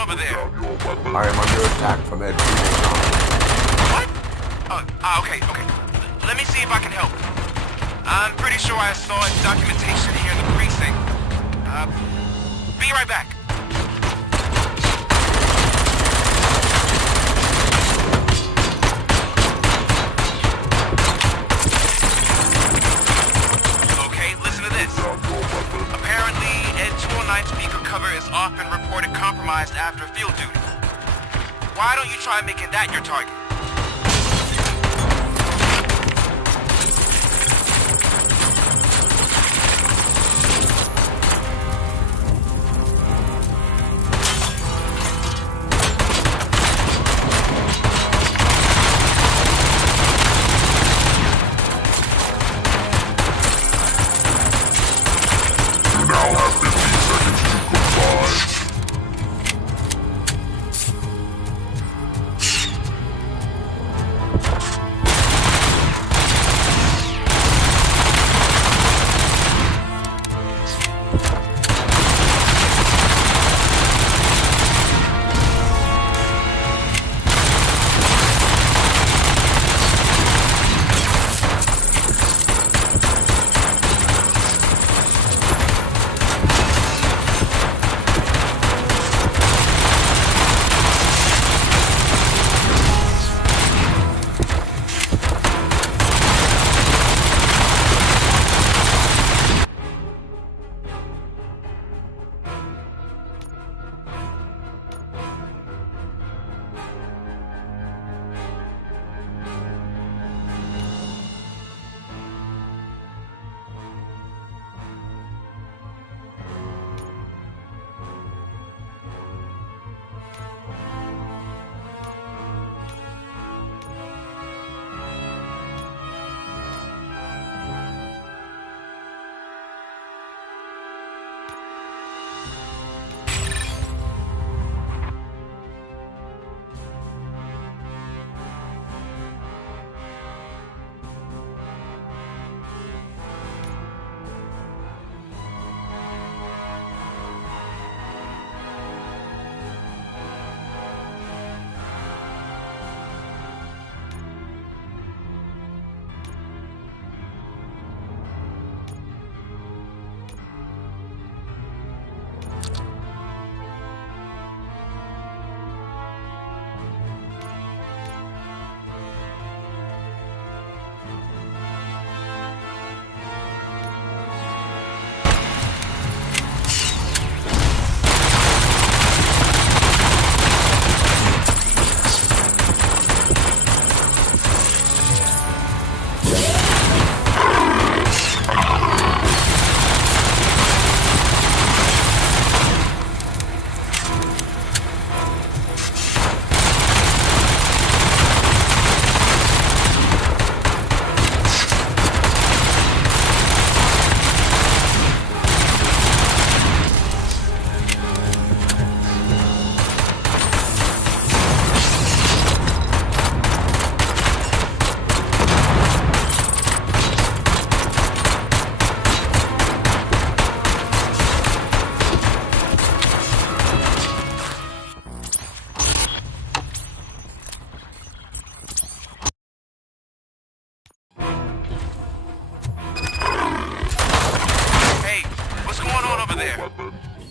over there? I am under attack from Ed. What? Okay. Let me see if I can help. I'm pretty sure I saw documentation here in the precinct. Be right back. Okay, listen to this. Apparently, Ed 209 speaker cover is often reported compromised after field duty. Why don't you try making that your target?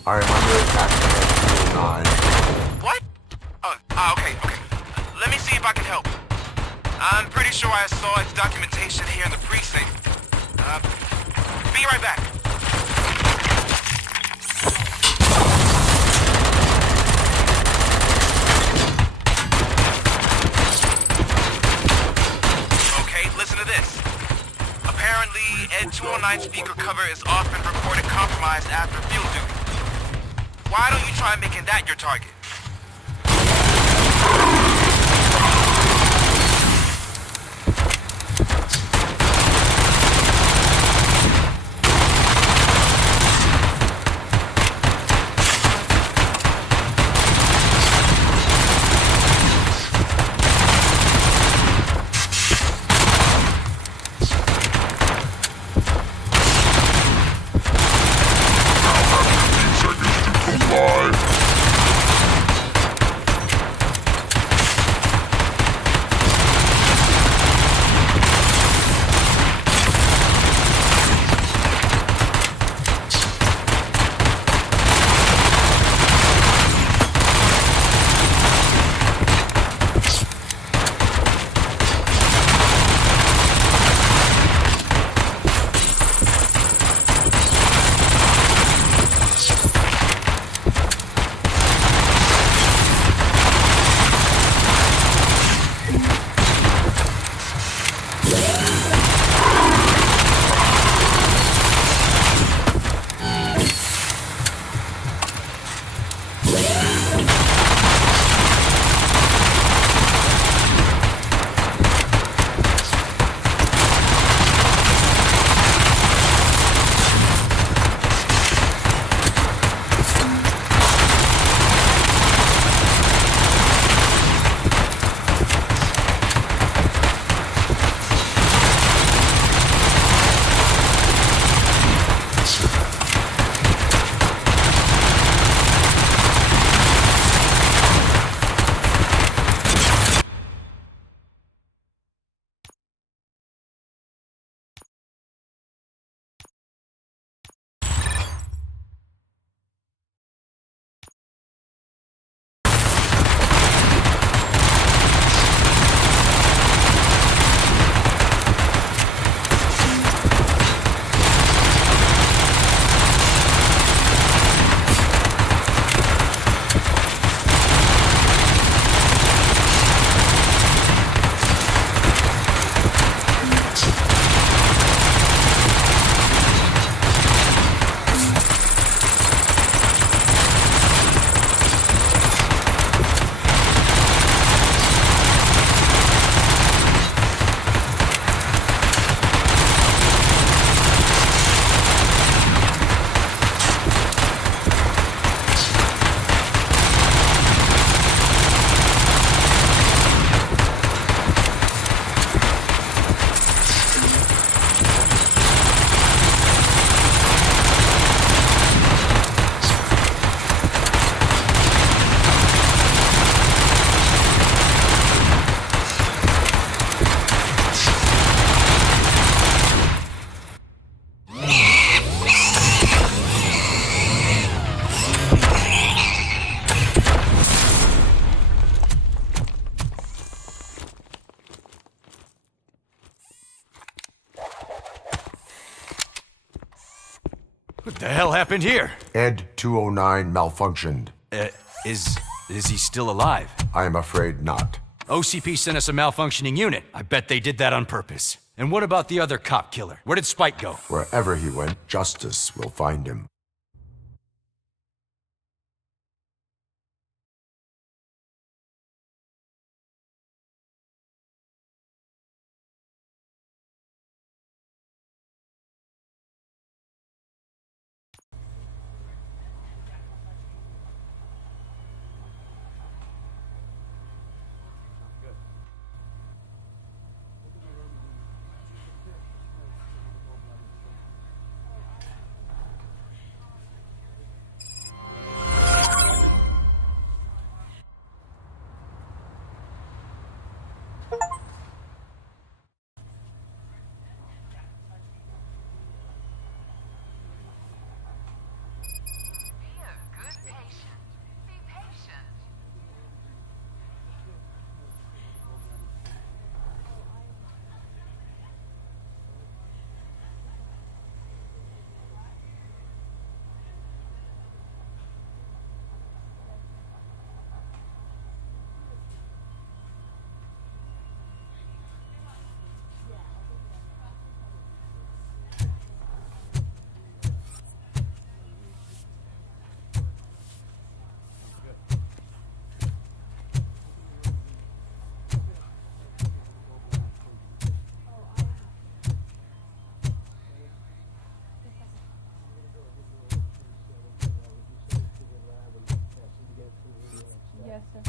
I am under attack from Ed 209. What? Okay. Let me see if I can help. I'm pretty sure I saw its documentation here in the precinct. Be right back. Okay, listen to this. Apparently, Ed 209 speaker cover is often reported compromised after field duty. Why don't you try making that your target? What the hell happened here? Ed 209 malfunctioned. Is he still alive? I am afraid not. OCP sent us a malfunctioning unit. I bet they did that on purpose. And what about the other cop killer? Where did Spike go? Wherever he went, justice will find him. Yes, sir.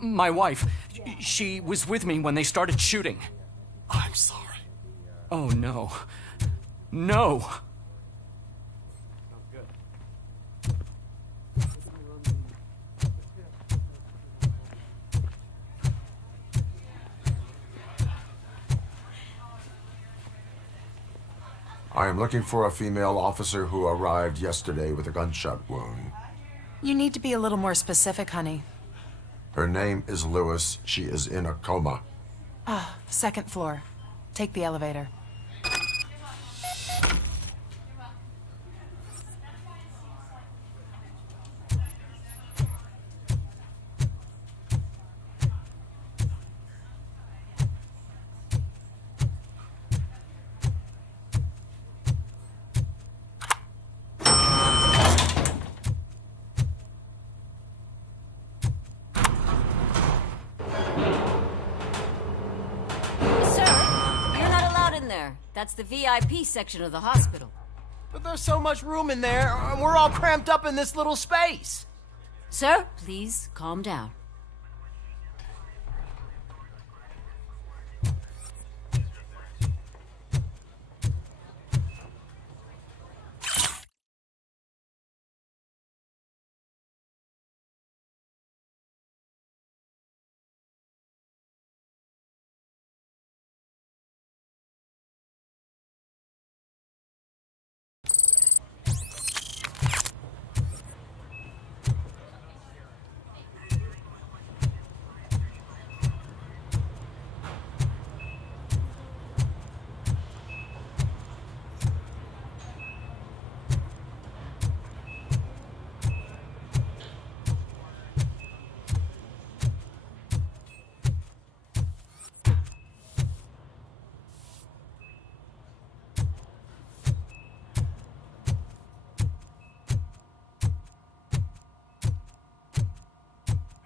My wife. She was with me when they started shooting. I'm sorry. Oh, no. No! I am looking for a female officer who arrived yesterday with a gunshot wound. You need to be a little more specific, honey. Her name is Lewis. She is in a coma. Second floor. Take the elevator. That's the VIP section of the hospital. But there's so much room in there, and we're all cramped up in this little space. Sir, please calm down.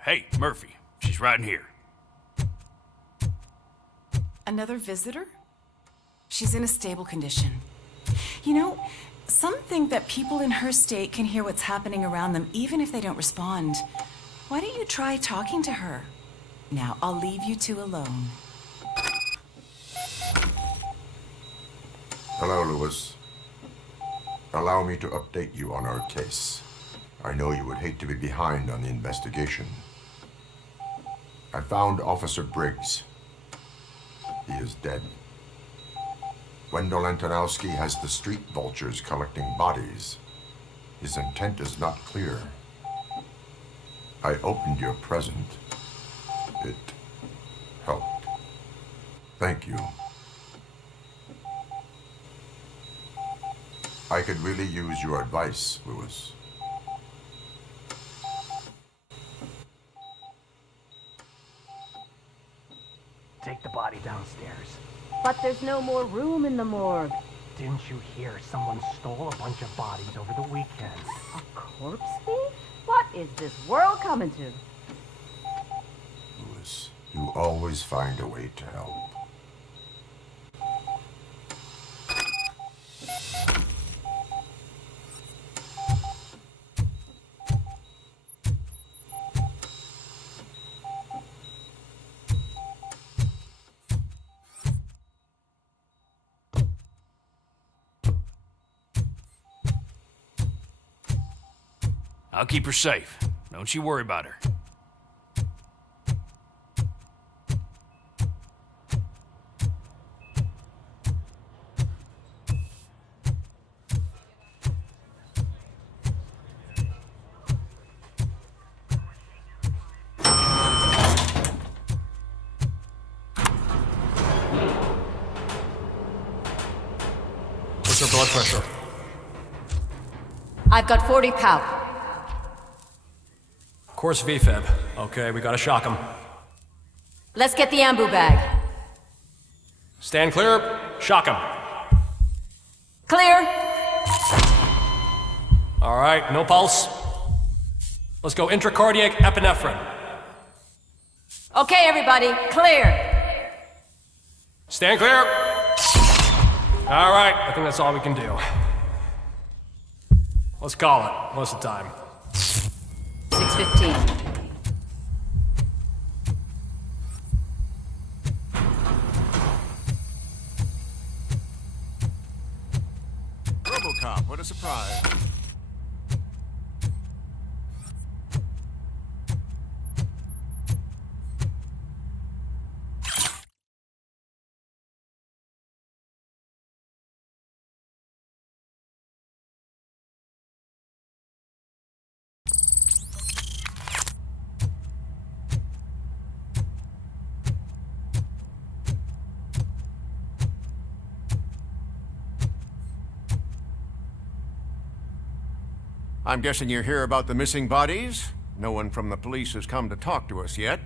Hey, Murphy. She's right in here. Another visitor? She's in a stable condition. You know, some think that people in her state can hear what's happening around them even if they don't respond. Why don't you try talking to her? Now, I'll leave you two alone. Hello, Lewis. Allow me to update you on our case. I know you would hate to be behind on the investigation. I found Officer Briggs. He is dead. Wendell Antonowski has the street vultures collecting bodies. His intent is not clear. I opened your present. It helped. Thank you. I could really use your advice, Louis. Take the body downstairs. But there's no more room in the morgue. Didn't you hear someone stole a bunch of bodies over the weekend? A corpse thief? What is this world coming to? Louis, you always find a way to help. I'll keep her safe. Don't you worry about her. What's your blood pressure? I've got 40 pow. Course VFib. Okay, we gotta shock him. Let's get the ambu bag. Stand clear. Shock him. Clear. All right, no pulse. Let's go intracardiac epinephrine. Okay, everybody, clear. Stand clear. All right, I think that's all we can do. Let's call it. What's the time? 6:15. RoboCop, what a surprise. I'm guessing you're here about the missing bodies? No one from the police has come to talk to us yet.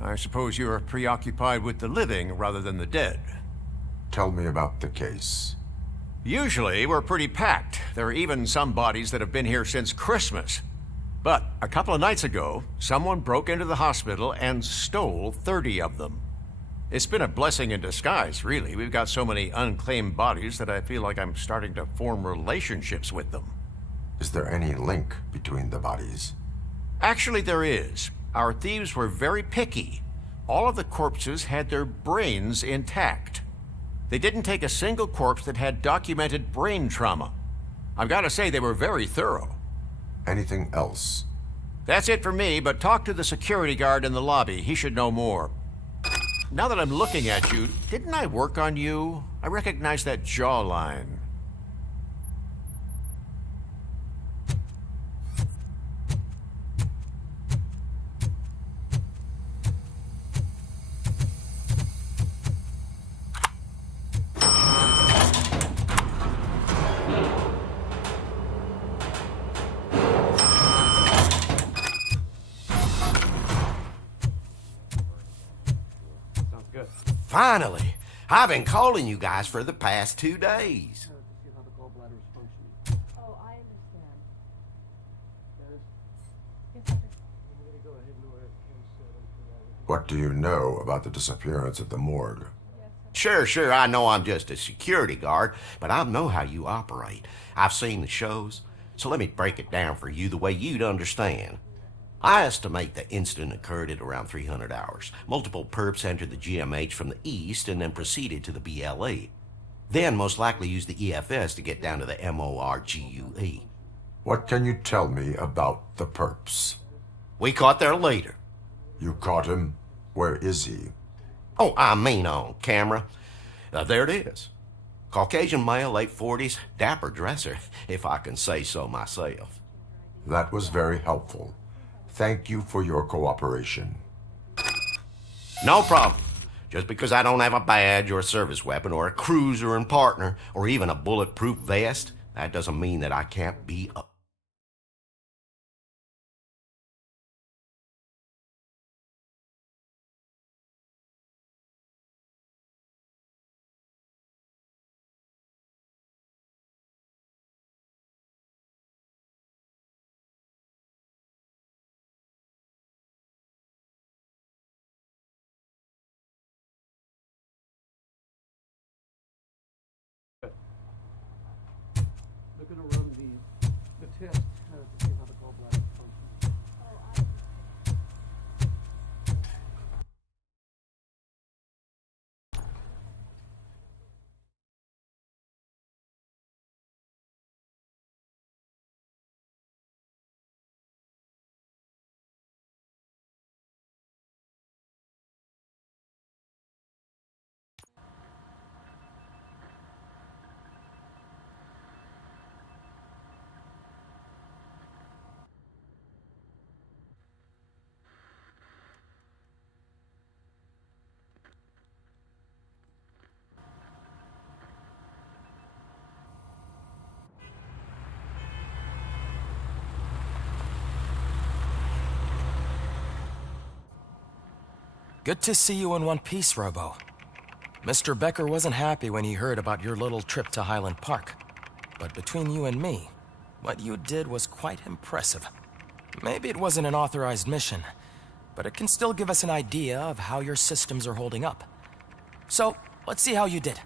I suppose you're preoccupied with the living rather than the dead. Tell me about the case. Usually, we're pretty packed. There are even some bodies that have been here since Christmas. But a couple of nights ago, someone broke into the hospital and stole 30 of them. It's been a blessing in disguise, really. We've got so many unclaimed bodies that I feel like I'm starting to form relationships with them. Is there any link between the bodies? Actually, there is. Our thieves were very picky. All of the corpses had their brains intact. They didn't take a single corpse that had documented brain trauma. I've got to say, they were very thorough. Anything else? That's it for me, but talk to the security guard in the lobby. He should know more. Now that I'm looking at you, didn't I work on you? I recognize that jawline. Finally! I've been calling you guys for the past 2 days. Oh, I understand. What do you know about the disappearance at the morgue? Sure, I know I'm just a security guard, but I know how you operate. I've seen the shows, so let me break it down for you the way you'd understand. I estimate the incident occurred at around 300 hours. Multiple perps entered the GMH from the east and then proceeded to the BLE. Then most likely used the EFS to get down to the MORGUE. What can you tell me about the perps? We caught their leader. You caught him? Where is he? Oh, I mean on camera. There it is. Caucasian male, late 40s, dapper dresser, if I can say so myself. That was very helpful. Thank you for your cooperation. No problem. Just because I don't have a badge or a service weapon or a cruiser and partner or even a bulletproof vest, That doesn't mean that I can't be a... They're going to run the test to see how the gallbladder functions. Good to see you in one piece, Robo. Mr. Becker wasn't happy when he heard about your little trip to Highland Park. But between you and me, what you did was quite impressive. Maybe it wasn't an authorized mission, but it can still give us an idea of how your systems are holding up. So, let's see how you did.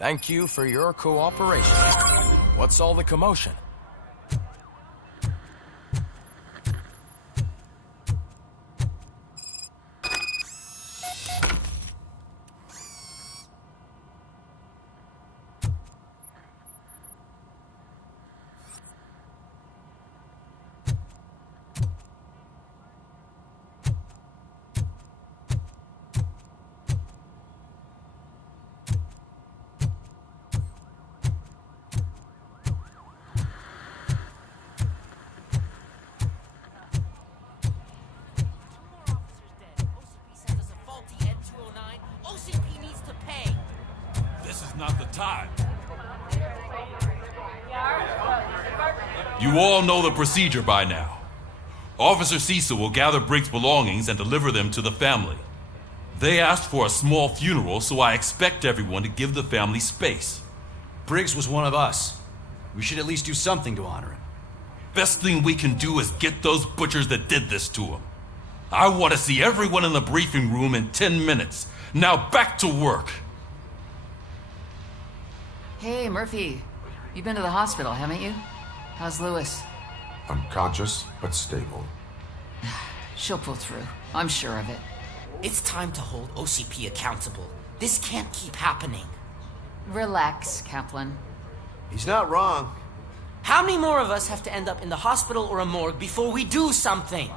Thank you for your cooperation. What's all the commotion? You all know the procedure by now. Officer Cecil will gather Briggs' belongings and deliver them to the family. They asked for a small funeral, so I expect everyone to give the family space. Briggs was one of us. We should at least do something to honor him. Best thing we can do is get those butchers that did this to him. I want to see everyone in the briefing room in 10 minutes. Now back to work. Hey, Murphy. You've been to the hospital, haven't you? How's Lewis? Unconscious, but stable. She'll pull through. I'm sure of it. It's time to hold OCP accountable. This can't keep happening. Relax, Kaplan. He's not wrong. How many more of us have to end up in the hospital or a morgue before we do something?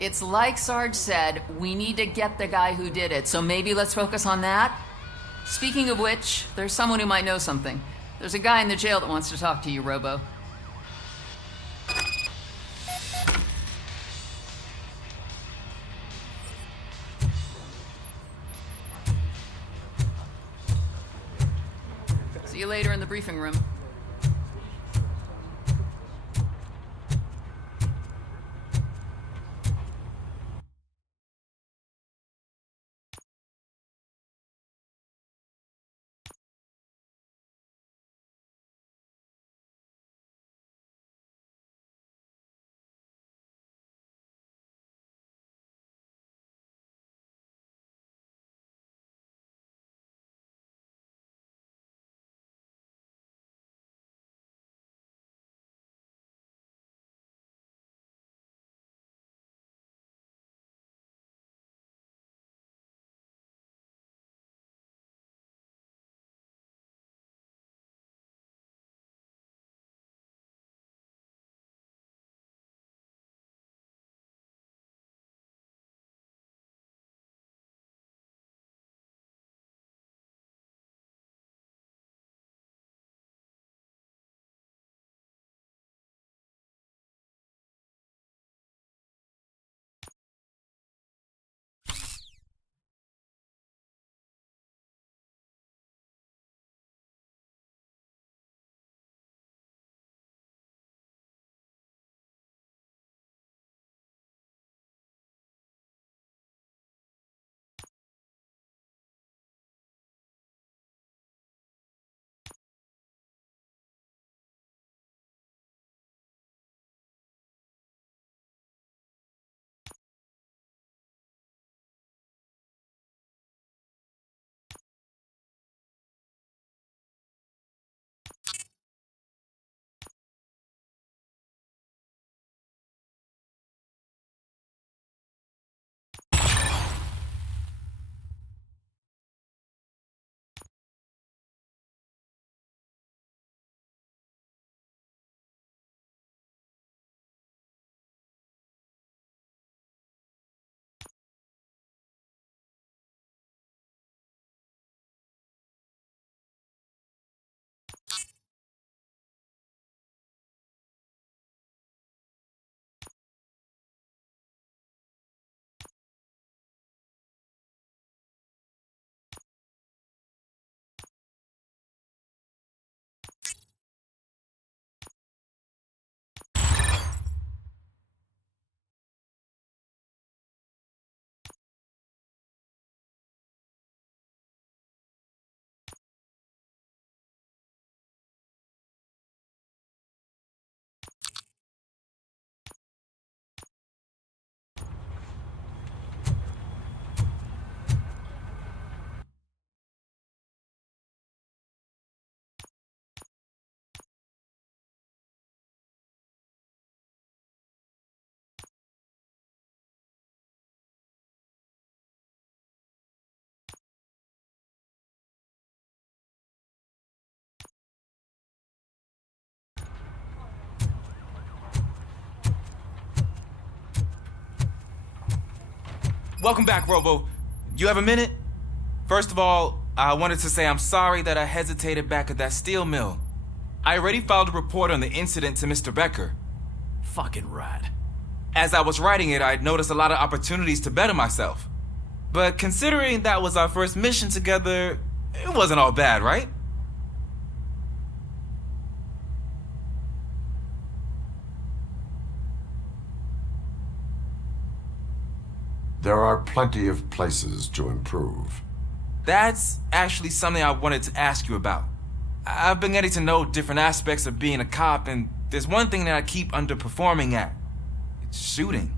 It's like Sarge said, we need to get the guy who did it, so maybe let's focus on that? Speaking of which, there's someone who might know something. There's a guy in the jail that wants to talk to you, Robo. See you later in the briefing room. Welcome back, Robo. You have a minute? First of all, I wanted to say I'm sorry that I hesitated back at that steel mill. I already filed a report on the incident to Mr. Becker. Fucking rad. As I was writing it, I'd noticed a lot of opportunities to better myself. But considering that was our first mission together, it wasn't all bad, right? There are plenty of places to improve. That's actually something I wanted to ask you about. I've been getting to know different aspects of being a cop, and there's one thing that I keep underperforming at. It's shooting.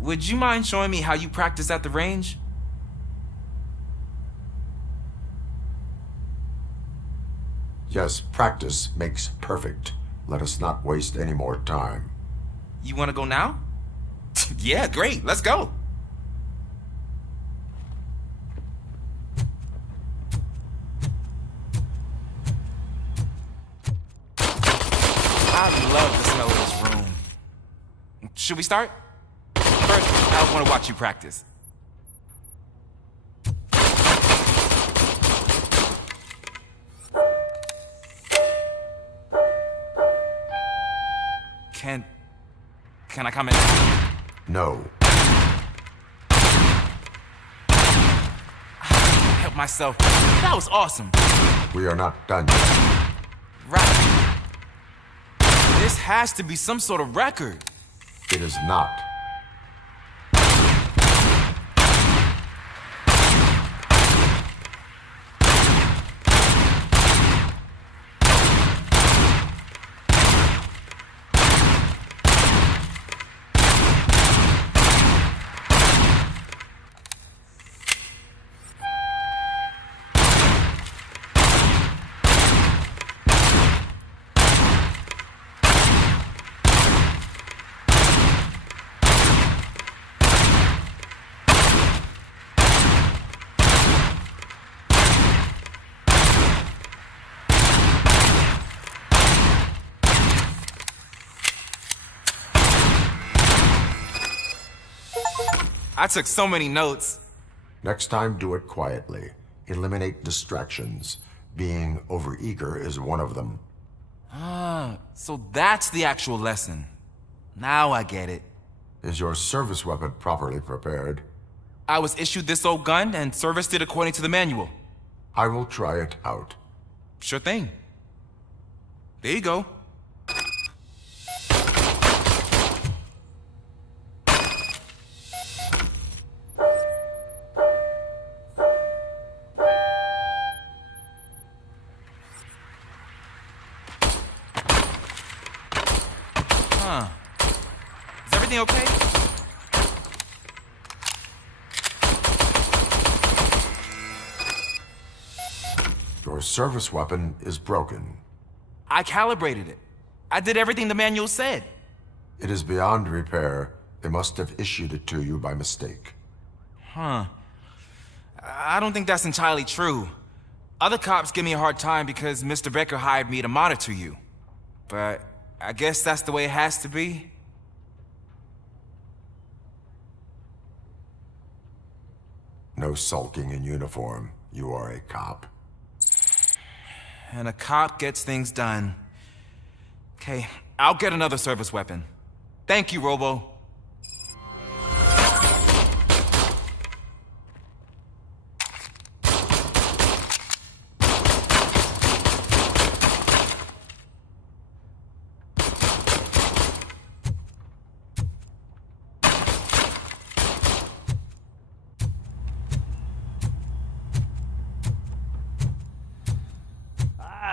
Would you mind showing me how you practice at the range? Yes, practice makes perfect. Let us not waste any more time. You want to go now? Yeah, great. Let's go. I love the smell of this room. Should we start? First, I want to watch you practice. Can I come in? No. I help myself. That was awesome. We are not done yet. Right. This has to be some sort of record. It is not. I took so many notes. Next time, do it quietly. Eliminate distractions. Being overeager is one of them. Ah, so that's the actual lesson. Now I get it. Is your service weapon properly prepared? I was issued this old gun and serviced it according to the manual. I will try it out. Sure thing. There you go. Huh. Is everything okay? Your service weapon is broken. I calibrated it. I did everything the manual said. It is beyond repair. They must have issued it to you by mistake. Huh. I don't think that's entirely true. Other cops give me a hard time because Mr. Becker hired me to monitor you. But I guess that's the way it has to be. No sulking in uniform. You are a cop. And a cop gets things done. Okay, I'll get another service weapon. Thank you, Robo.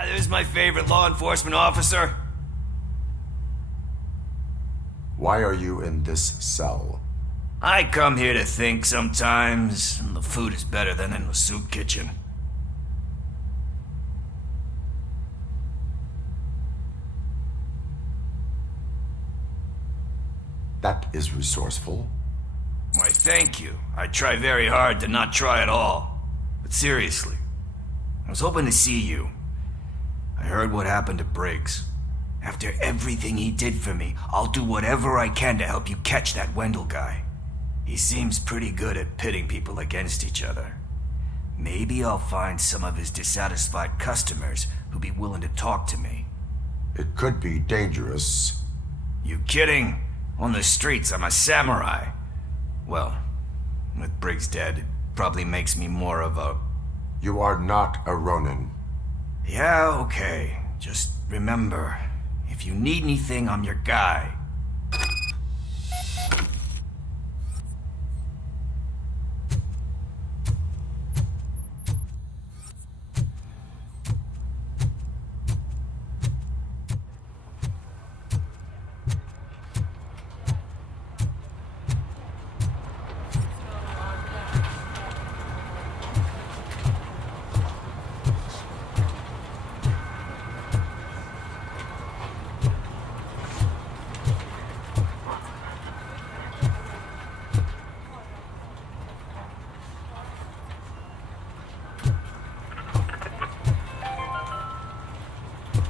There's my favorite law enforcement officer. Why are you in this cell? I come here to think sometimes, and the food is better than in the soup kitchen. That is resourceful. Why, thank you. I try very hard to not try at all. But seriously, I was hoping to see you. I heard what happened to Briggs. After everything he did for me, I'll do whatever I can to help you catch that Wendell guy. He seems pretty good at pitting people against each other. Maybe I'll find some of his dissatisfied customers who'd be willing to talk to me. It could be dangerous. You kidding? On the streets, I'm a samurai. Well, with Briggs dead, it probably makes me more of a... You are not a Ronin. Yeah, okay. Just remember, if you need anything, I'm your guy.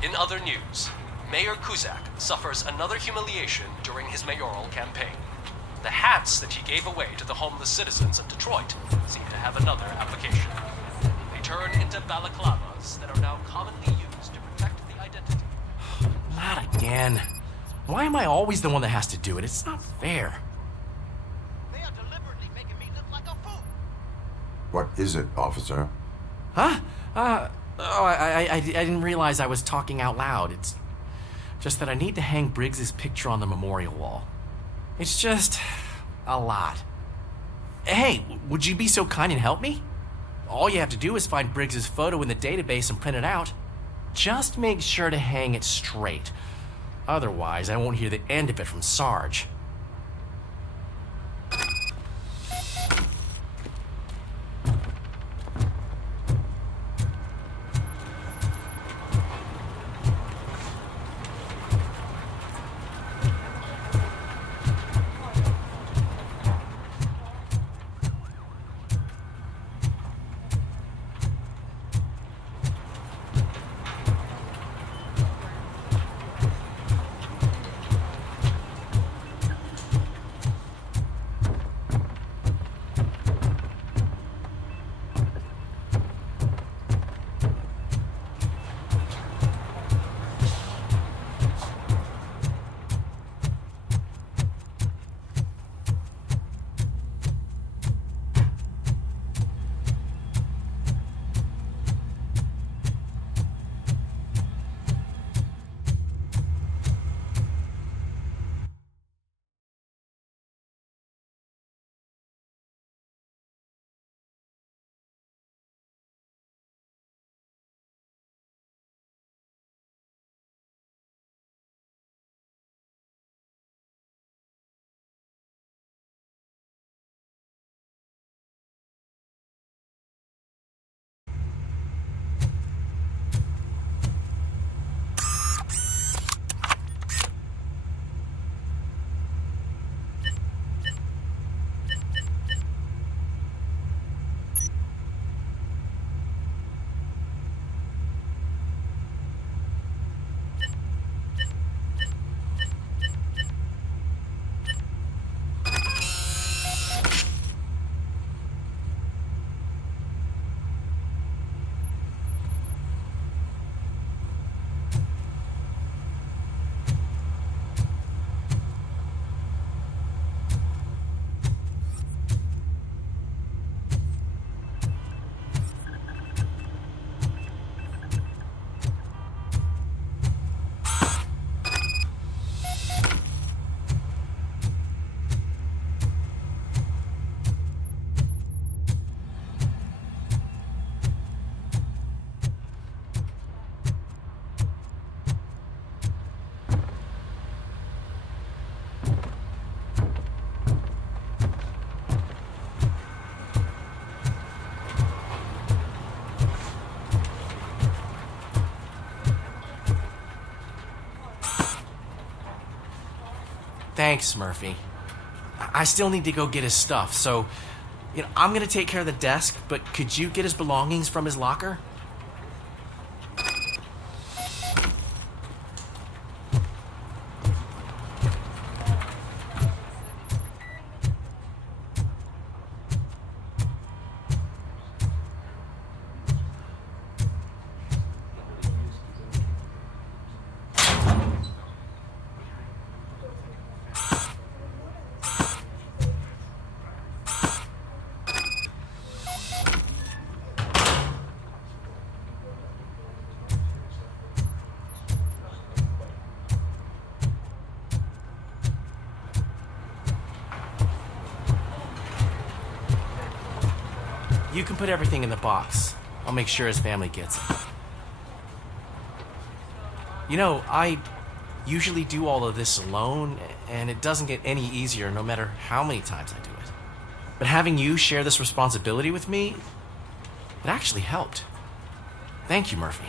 In other news, Mayor Kuzak suffers another humiliation during his mayoral campaign. The hats that he gave away to the homeless citizens of Detroit seem to have another application. They turn into balaclavas that are now commonly used to protect the identity. Not again. Why am I always the one that has to do it? It's not fair. What is it, officer? Huh? I didn't realize I was talking out loud. It's just that I need to hang Briggs's picture on the memorial wall. It's just a lot. Hey, would you be so kind and help me? All you have to do is find Briggs's photo in the database and print it out. Just make sure to hang it straight. Otherwise, I won't hear the end of it from Sarge. Thanks, Murphy. I still need to go get his stuff, so, I'm gonna take care of the desk, but could you get his belongings from his locker? You can put everything in the box. I'll make sure his family gets it. You know, I usually do all of this alone, and it doesn't get any easier no matter how many times I do it. But having you share this responsibility with me, it actually helped. Thank you, Murphy.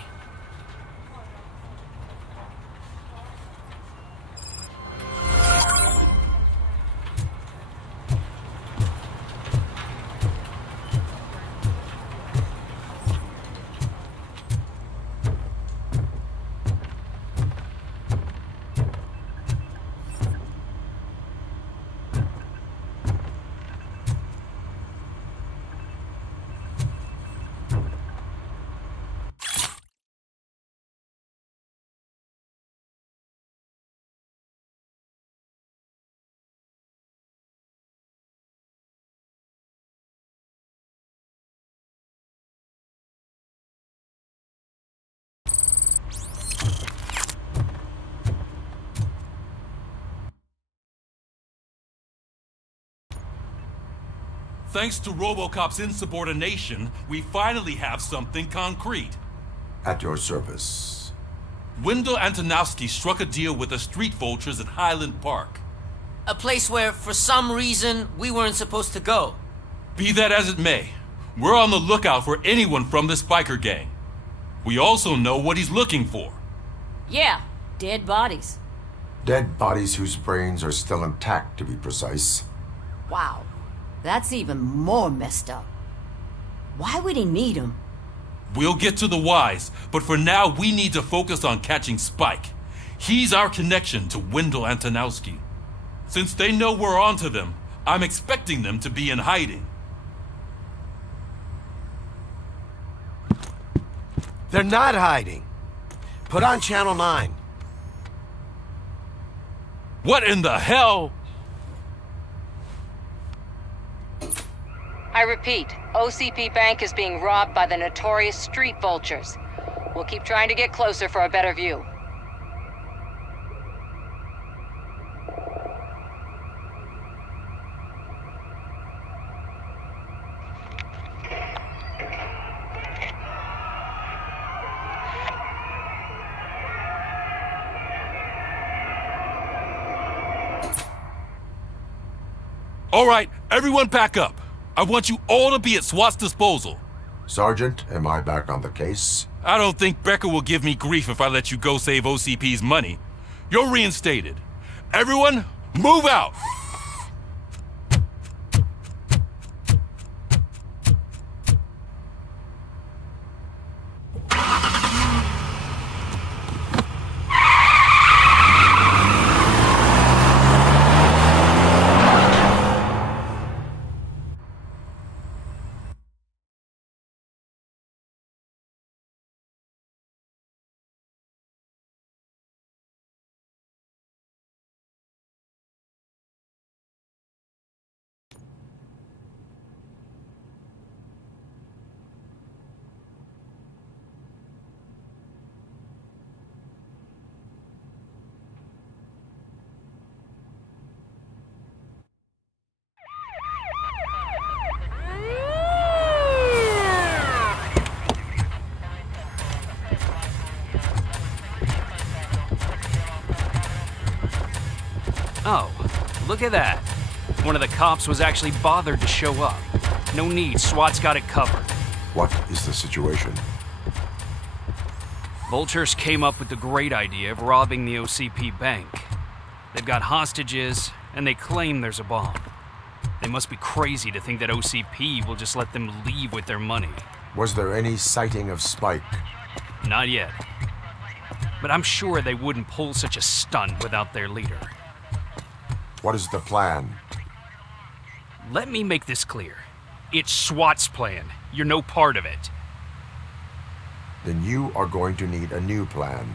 Thanks to RoboCop's insubordination, we finally have something concrete. At your service. Wendell Antonowski struck a deal with the street vultures at Highland Park. A place where, for some reason, we weren't supposed to go. Be that as it may, we're on the lookout for anyone from this biker gang. We also know what he's looking for. Yeah, dead bodies. Dead bodies whose brains are still intact, to be precise. Wow, that's even more messed up. Why would he need them? We'll get to the whys, but for now we need to focus on catching Spike. He's our connection to Wendell Antonowski. Since they know we're onto them, I'm expecting them to be in hiding. They're not hiding. Put on Channel 9. What in the hell? I repeat, OCP Bank is being robbed by the notorious street vultures. We'll keep trying to get closer for a better view. All right, everyone pack up. I want you all to be at SWAT's disposal. Sergeant, am I back on the case? I don't think Becker will give me grief if I let you go save OCP's money. You're reinstated. Everyone, move out! Oh, look at that. One of the cops was actually bothered to show up. No need, SWAT's got it covered. What is the situation? Vultures came up with the great idea of robbing the OCP bank. They've got hostages, and they claim there's a bomb. They must be crazy to think that OCP will just let them leave with their money. Was there any sighting of Spike? Not yet. But I'm sure they wouldn't pull such a stunt without their leader. What is the plan? Let me make this clear. It's SWAT's plan. You're no part of it. Then you are going to need a new plan.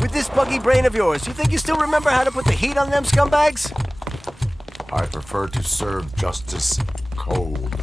With this buggy brain of yours, you think you still remember how to put the heat on them scumbags? I prefer to serve justice cold.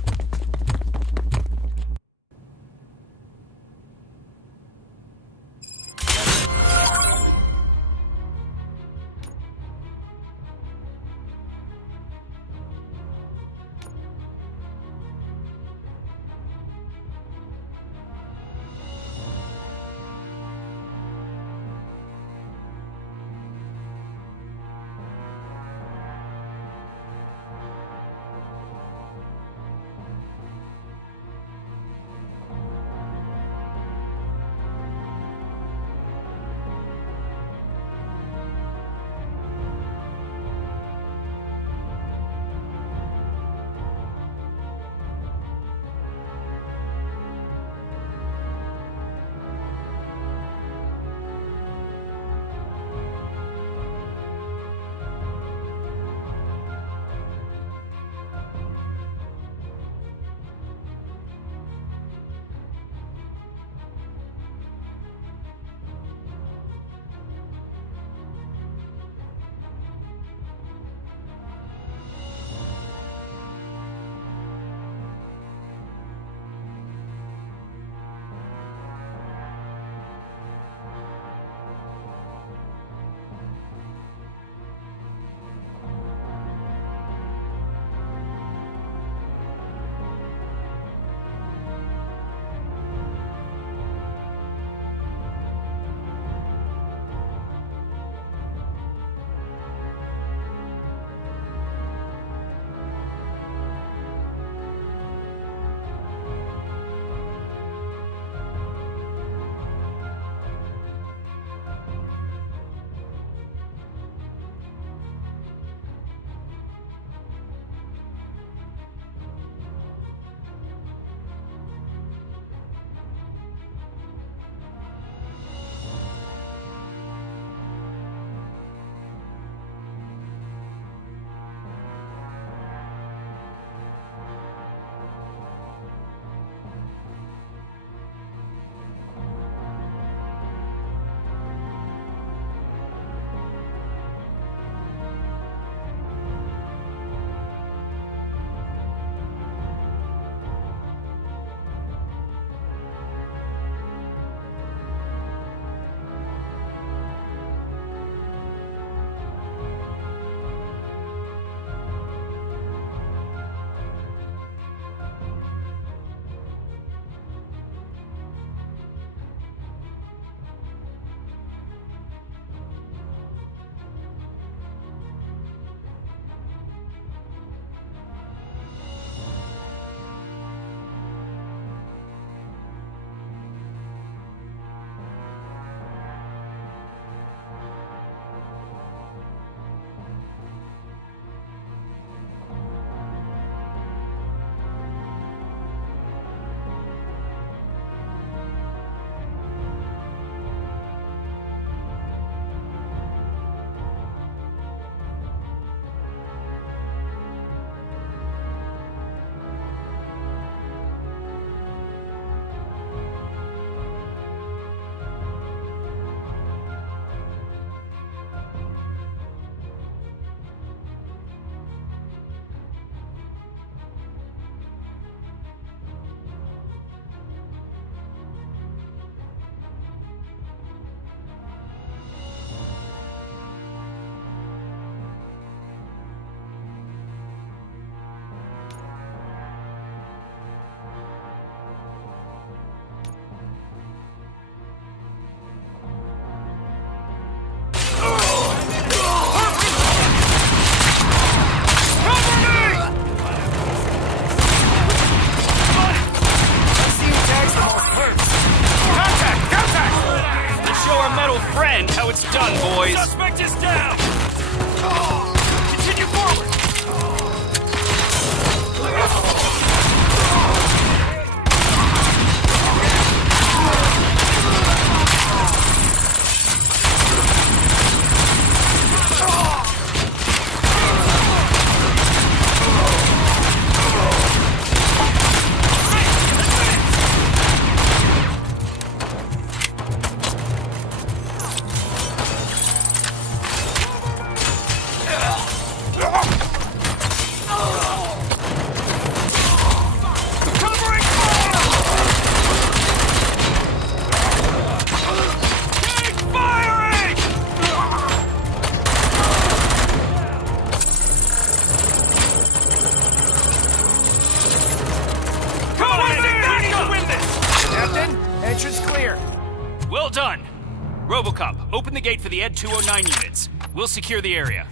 the Ed 209 units. We'll secure the area.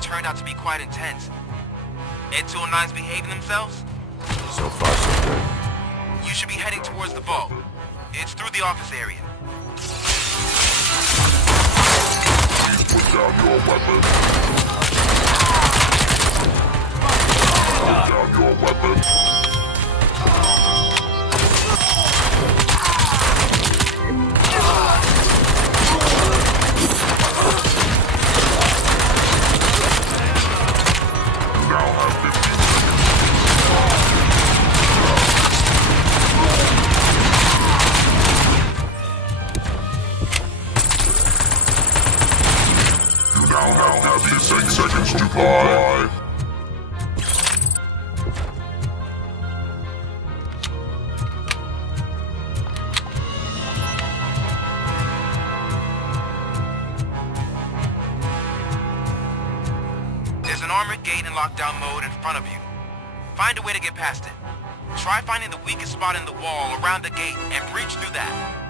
Turned out to be quite intense. Ed 209's behaving themselves? So far, so good. You should be heading towards the vault. It's through the office area. Please put down your weapon. Put down your weapon. Seconds to buy. There's an armored gate in lockdown mode in front of you. Find a way to get past it. Try finding the weakest spot in the wall around the gate and breach through that.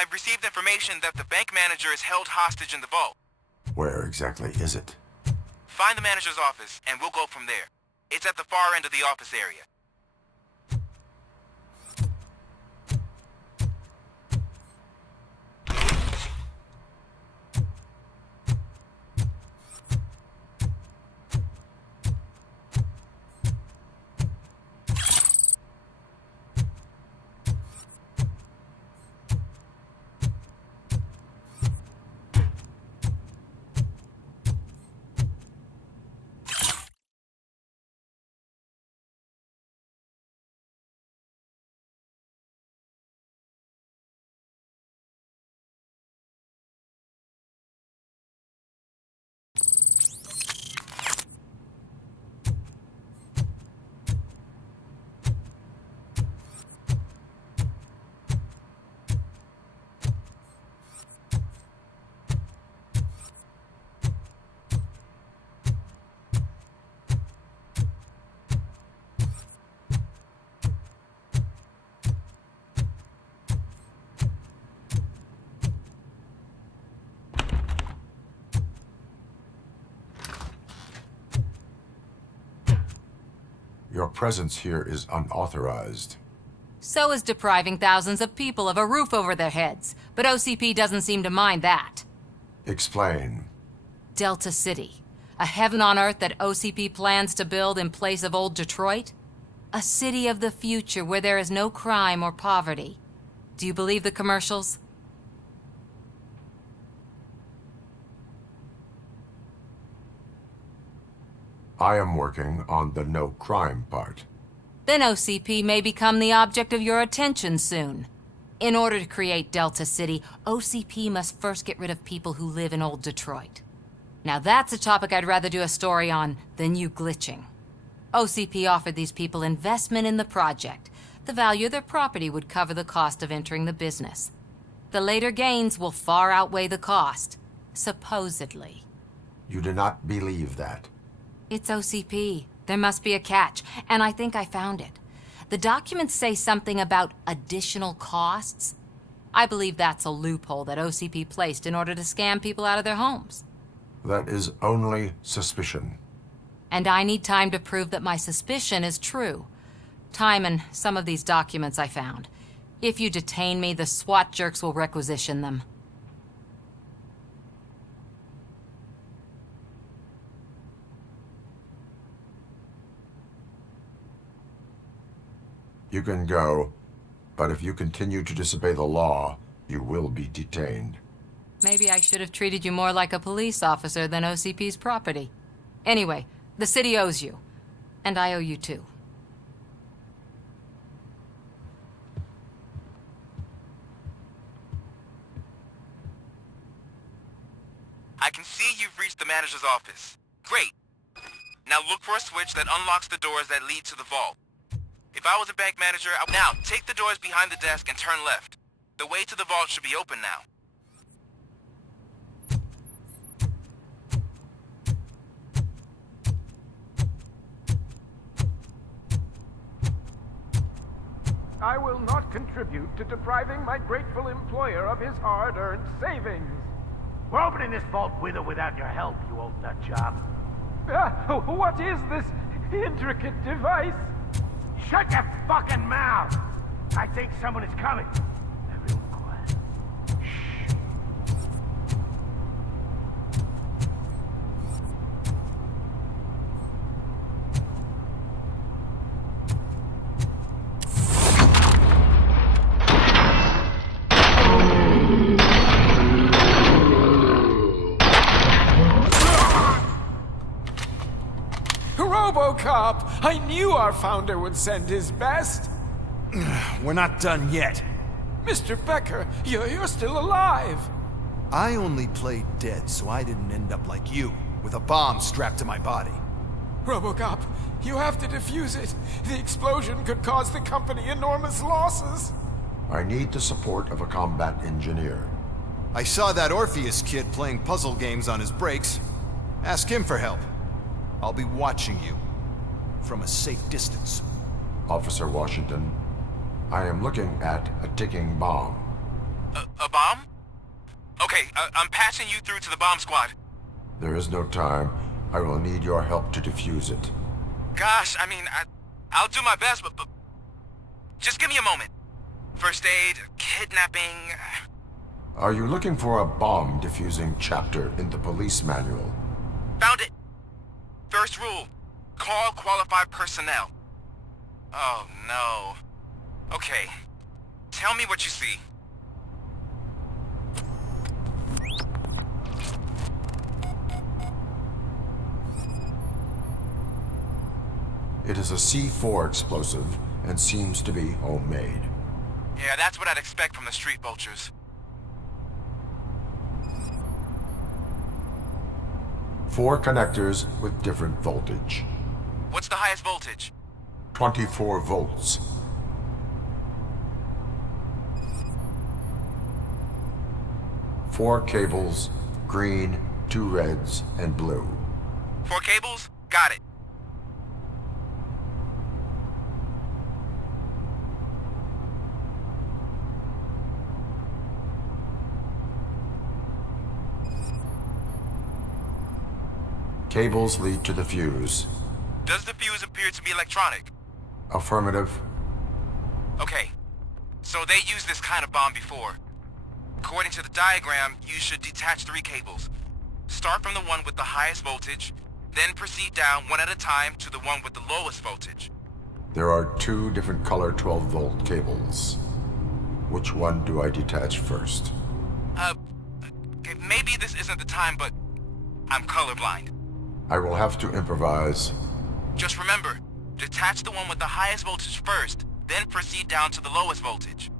I've received information that the bank manager is held hostage in the vault. Where exactly is it? Find the manager's office, and we'll go from there. It's at the far end of the office area. Your presence here is unauthorized. So is depriving thousands of people of a roof over their heads. But OCP doesn't seem to mind that. Explain. Delta City. A heaven on earth that OCP plans to build in place of old Detroit? A city of the future where there is no crime or poverty. Do you believe the commercials? I am working on the no crime part. Then OCP may become the object of your attention soon. In order to create Delta City, OCP must first get rid of people who live in old Detroit. Now that's a topic I'd rather do a story on than you glitching. OCP offered these people investment in the project. The value of their property would cover the cost of entering the business. The later gains will far outweigh the cost, supposedly. You do not believe that? It's OCP. There must be a catch, and I think I found it. The documents say something about additional costs. I believe that's a loophole that OCP placed in order to scam people out of their homes. That is only suspicion. And I need time to prove that my suspicion is true. Time and some of these documents I found. If you detain me, the SWAT jerks will requisition them. You can go, but if you continue to disobey the law, you will be detained. Maybe I should have treated you more like a police officer than OCP's property. Anyway, the city owes you. And I owe you too. I can see you've reached the manager's office. Great. Now look for a switch that unlocks the doors that lead to the vault. If I was a bank manager, now take the doors behind the desk and turn left. The way to the vault should be open now. I will not contribute to depriving my grateful employer of his hard-earned savings. We're opening this vault with or without your help, you old nutjob. What is this intricate device? Shut your fucking mouth! I think someone is coming. Everyone quiet. Shh. RoboCop! I knew our founder would send his best. We're not done yet. Mr. Becker, you're still alive. I only played dead, so I didn't end up like you, with a bomb strapped to my body. RoboCop, you have to defuse it. The explosion could cause the company enormous losses. I need the support of a combat engineer. I saw that Orpheus kid playing puzzle games on his breaks. Ask him for help. I'll be watching you from a safe distance. Officer Washington, I am looking at a ticking bomb. A bomb? Okay, I'm patching you through to the bomb squad. There is no time. I will need your help to defuse it. Gosh, I mean, I'll do my best, but just give me a moment. First aid, kidnapping... Are you looking for a bomb defusing chapter in the police manual? Found it. First rule, call qualified personnel. Oh, no. Okay, tell me what you see. It is a C4 explosive and seems to be homemade. Yeah, that's what I'd expect from the street vultures. 4 connectors with different voltage. What's the highest voltage? 24 volts. Four cables, green, 2 reds, and blue. 4 cables? Got it. Cables lead to the fuse. Does the fuse appear to be electronic? Affirmative. Okay, so they used this kind of bomb before. According to the diagram, you should detach 3 cables. Start from the one with the highest voltage, then proceed down one at a time to the one with the lowest voltage. There are 2 different color 12-volt cables. Which one do I detach first? Okay, maybe this isn't the time, but I'm colorblind. I will have to improvise. Just remember, detach the one with the highest voltage first, then proceed down to the lowest voltage.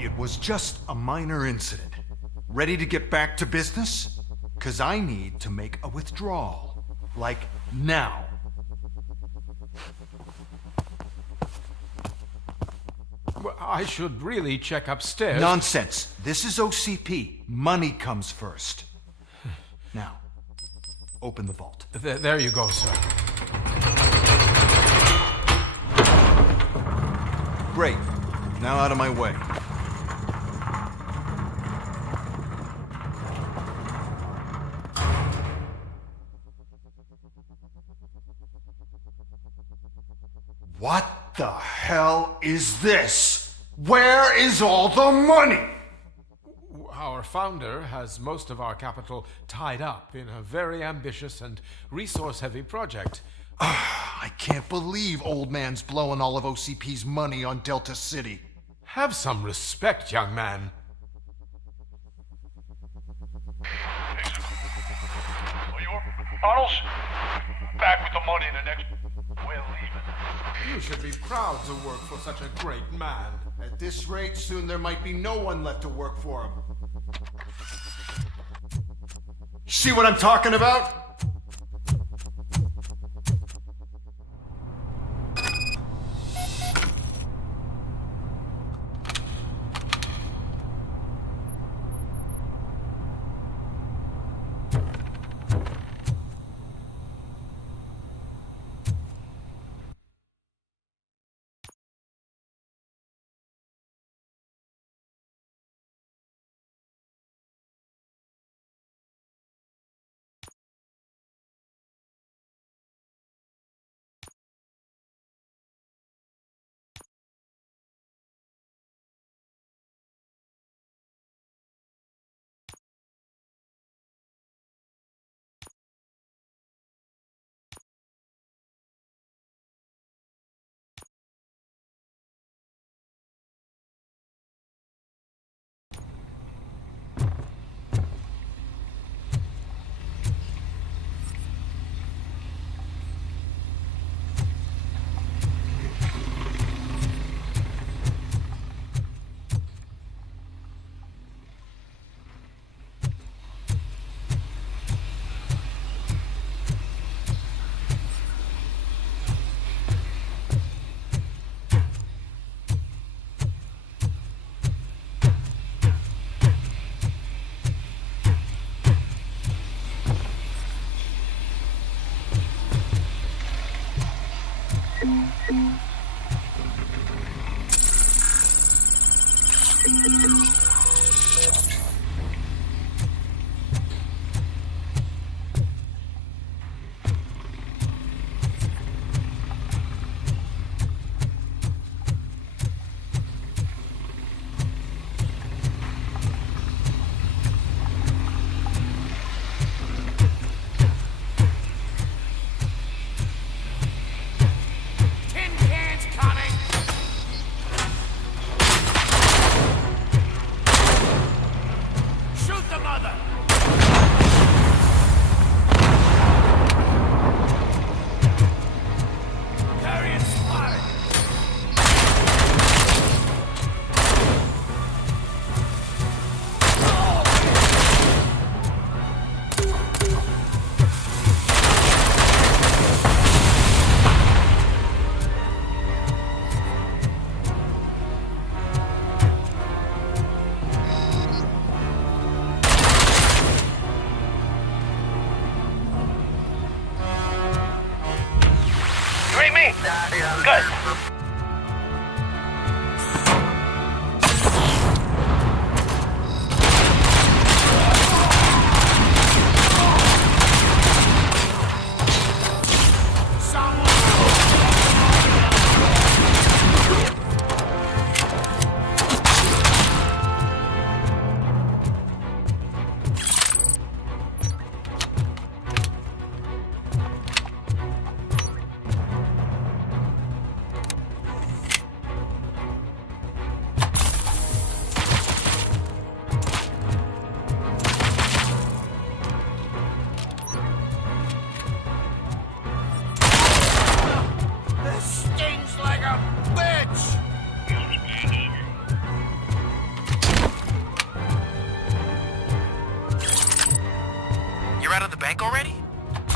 It was just a minor incident. Ready to get back to business? 'Cause I need to make a withdrawal. Like, now. Well, I should really check upstairs. Nonsense. This is OCP. Money comes first. Now, open the vault. There you go, sir. Great. Now out of my way. What the hell is this? Where is all the money? Our founder has most of our capital tied up in a very ambitious and resource-heavy project. I can't believe old man's blowing all of OCP's money on Delta City. Have some respect, young man. Arnold, back with the money in the next... We're leaving. You should be proud to work for such a great man. At this rate, soon there might be no one left to work for him. See what I'm talking about? Good.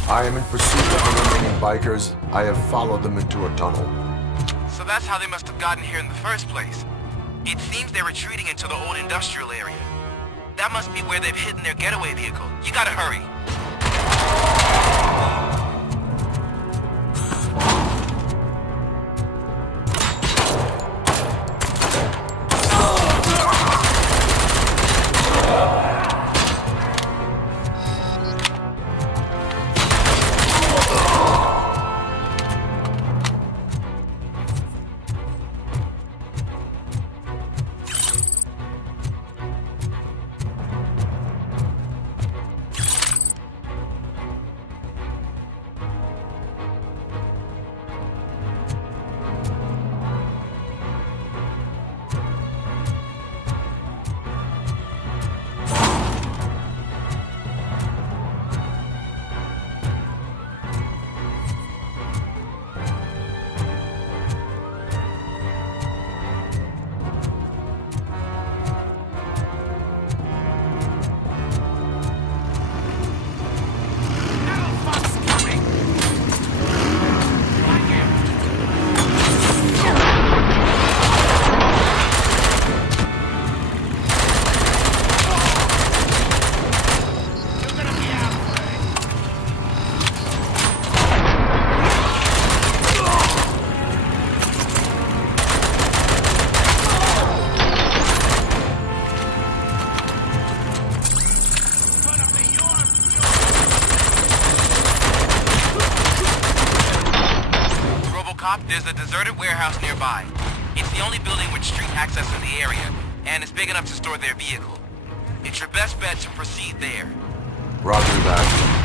I am in pursuit of the remaining bikers. I have followed them into a tunnel. So that's how they must have gotten here in the first place. It seems they're retreating into the old industrial area. That must be where they've hidden their getaway vehicle. You gotta hurry. There's a deserted warehouse nearby. It's the only building with street access in the area, and it's big enough to store their vehicle. It's your best bet to proceed there. Roger that.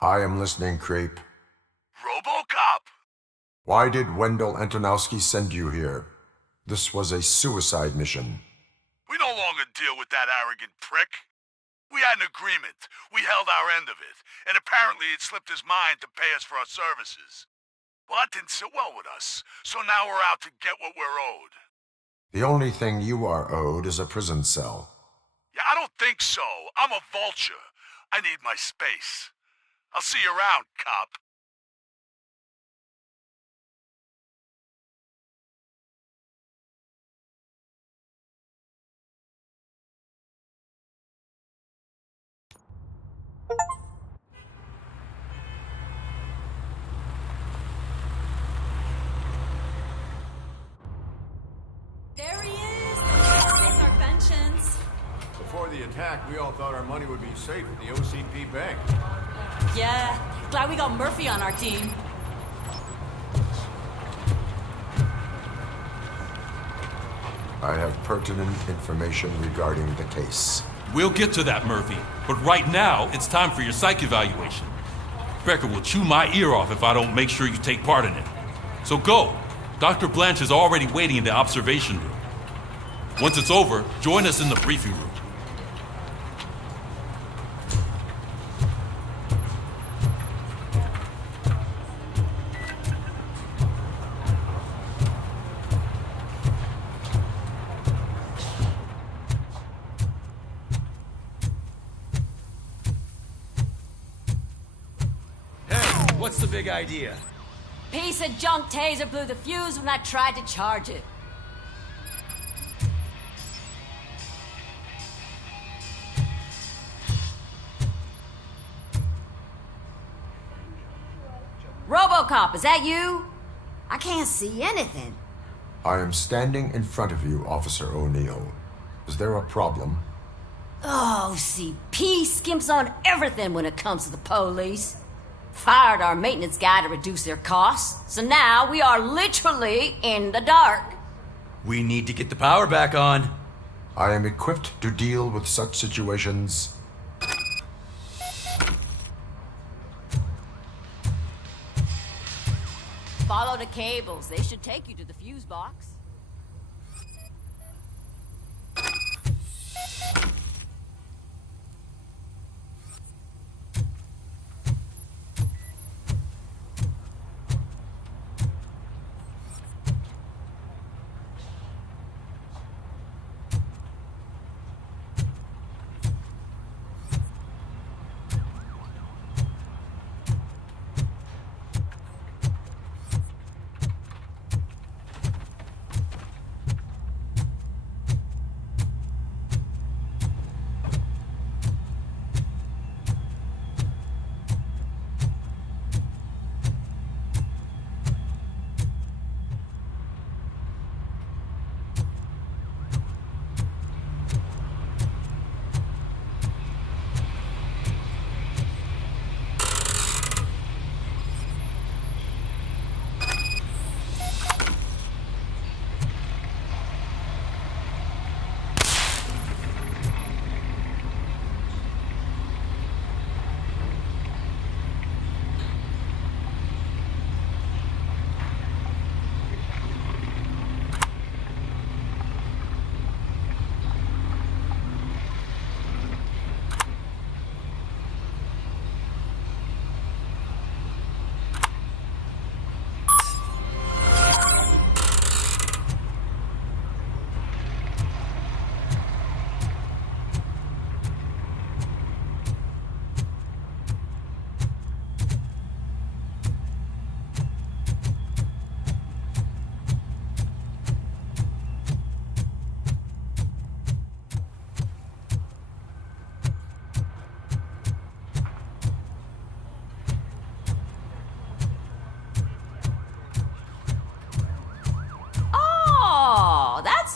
I am listening, Creep. RoboCop! Why did Wendell Antonowski send you here? This was a suicide mission. We no longer deal with that arrogant prick. We had an agreement. We held our end of it, and apparently it slipped his mind to pay us for our services. Well, that didn't sit well with us, so now we're out to get what we're owed. The only thing you are owed is a prison cell. Yeah, I don't think so. I'm a vulture. I need my space. I'll see you around, cop. There he is! Take our pensions. Before the attack, we all thought our money would be safe at the OCP bank. Yeah, glad we got Murphy on our team. I have pertinent information regarding the case. We'll get to that, Murphy. But right now, it's time for your psych evaluation. Becker will chew my ear off if I don't make sure you take part in it. So go. Dr. Blanche is already waiting in the observation room. Once it's over, join us in the briefing room. What's the big idea? Piece of junk taser blew the fuse when I tried to charge it. RoboCop, is that you? I can't see anything. I am standing in front of you, Officer O'Neill. Is there a problem? Oh, CP skimps on everything when it comes to the police. Fired our maintenance guy to reduce their costs, so now we are literally in the dark. We need to get the power back on. I am equipped to deal with such situations. Follow the cables. They should take you to the fuse box.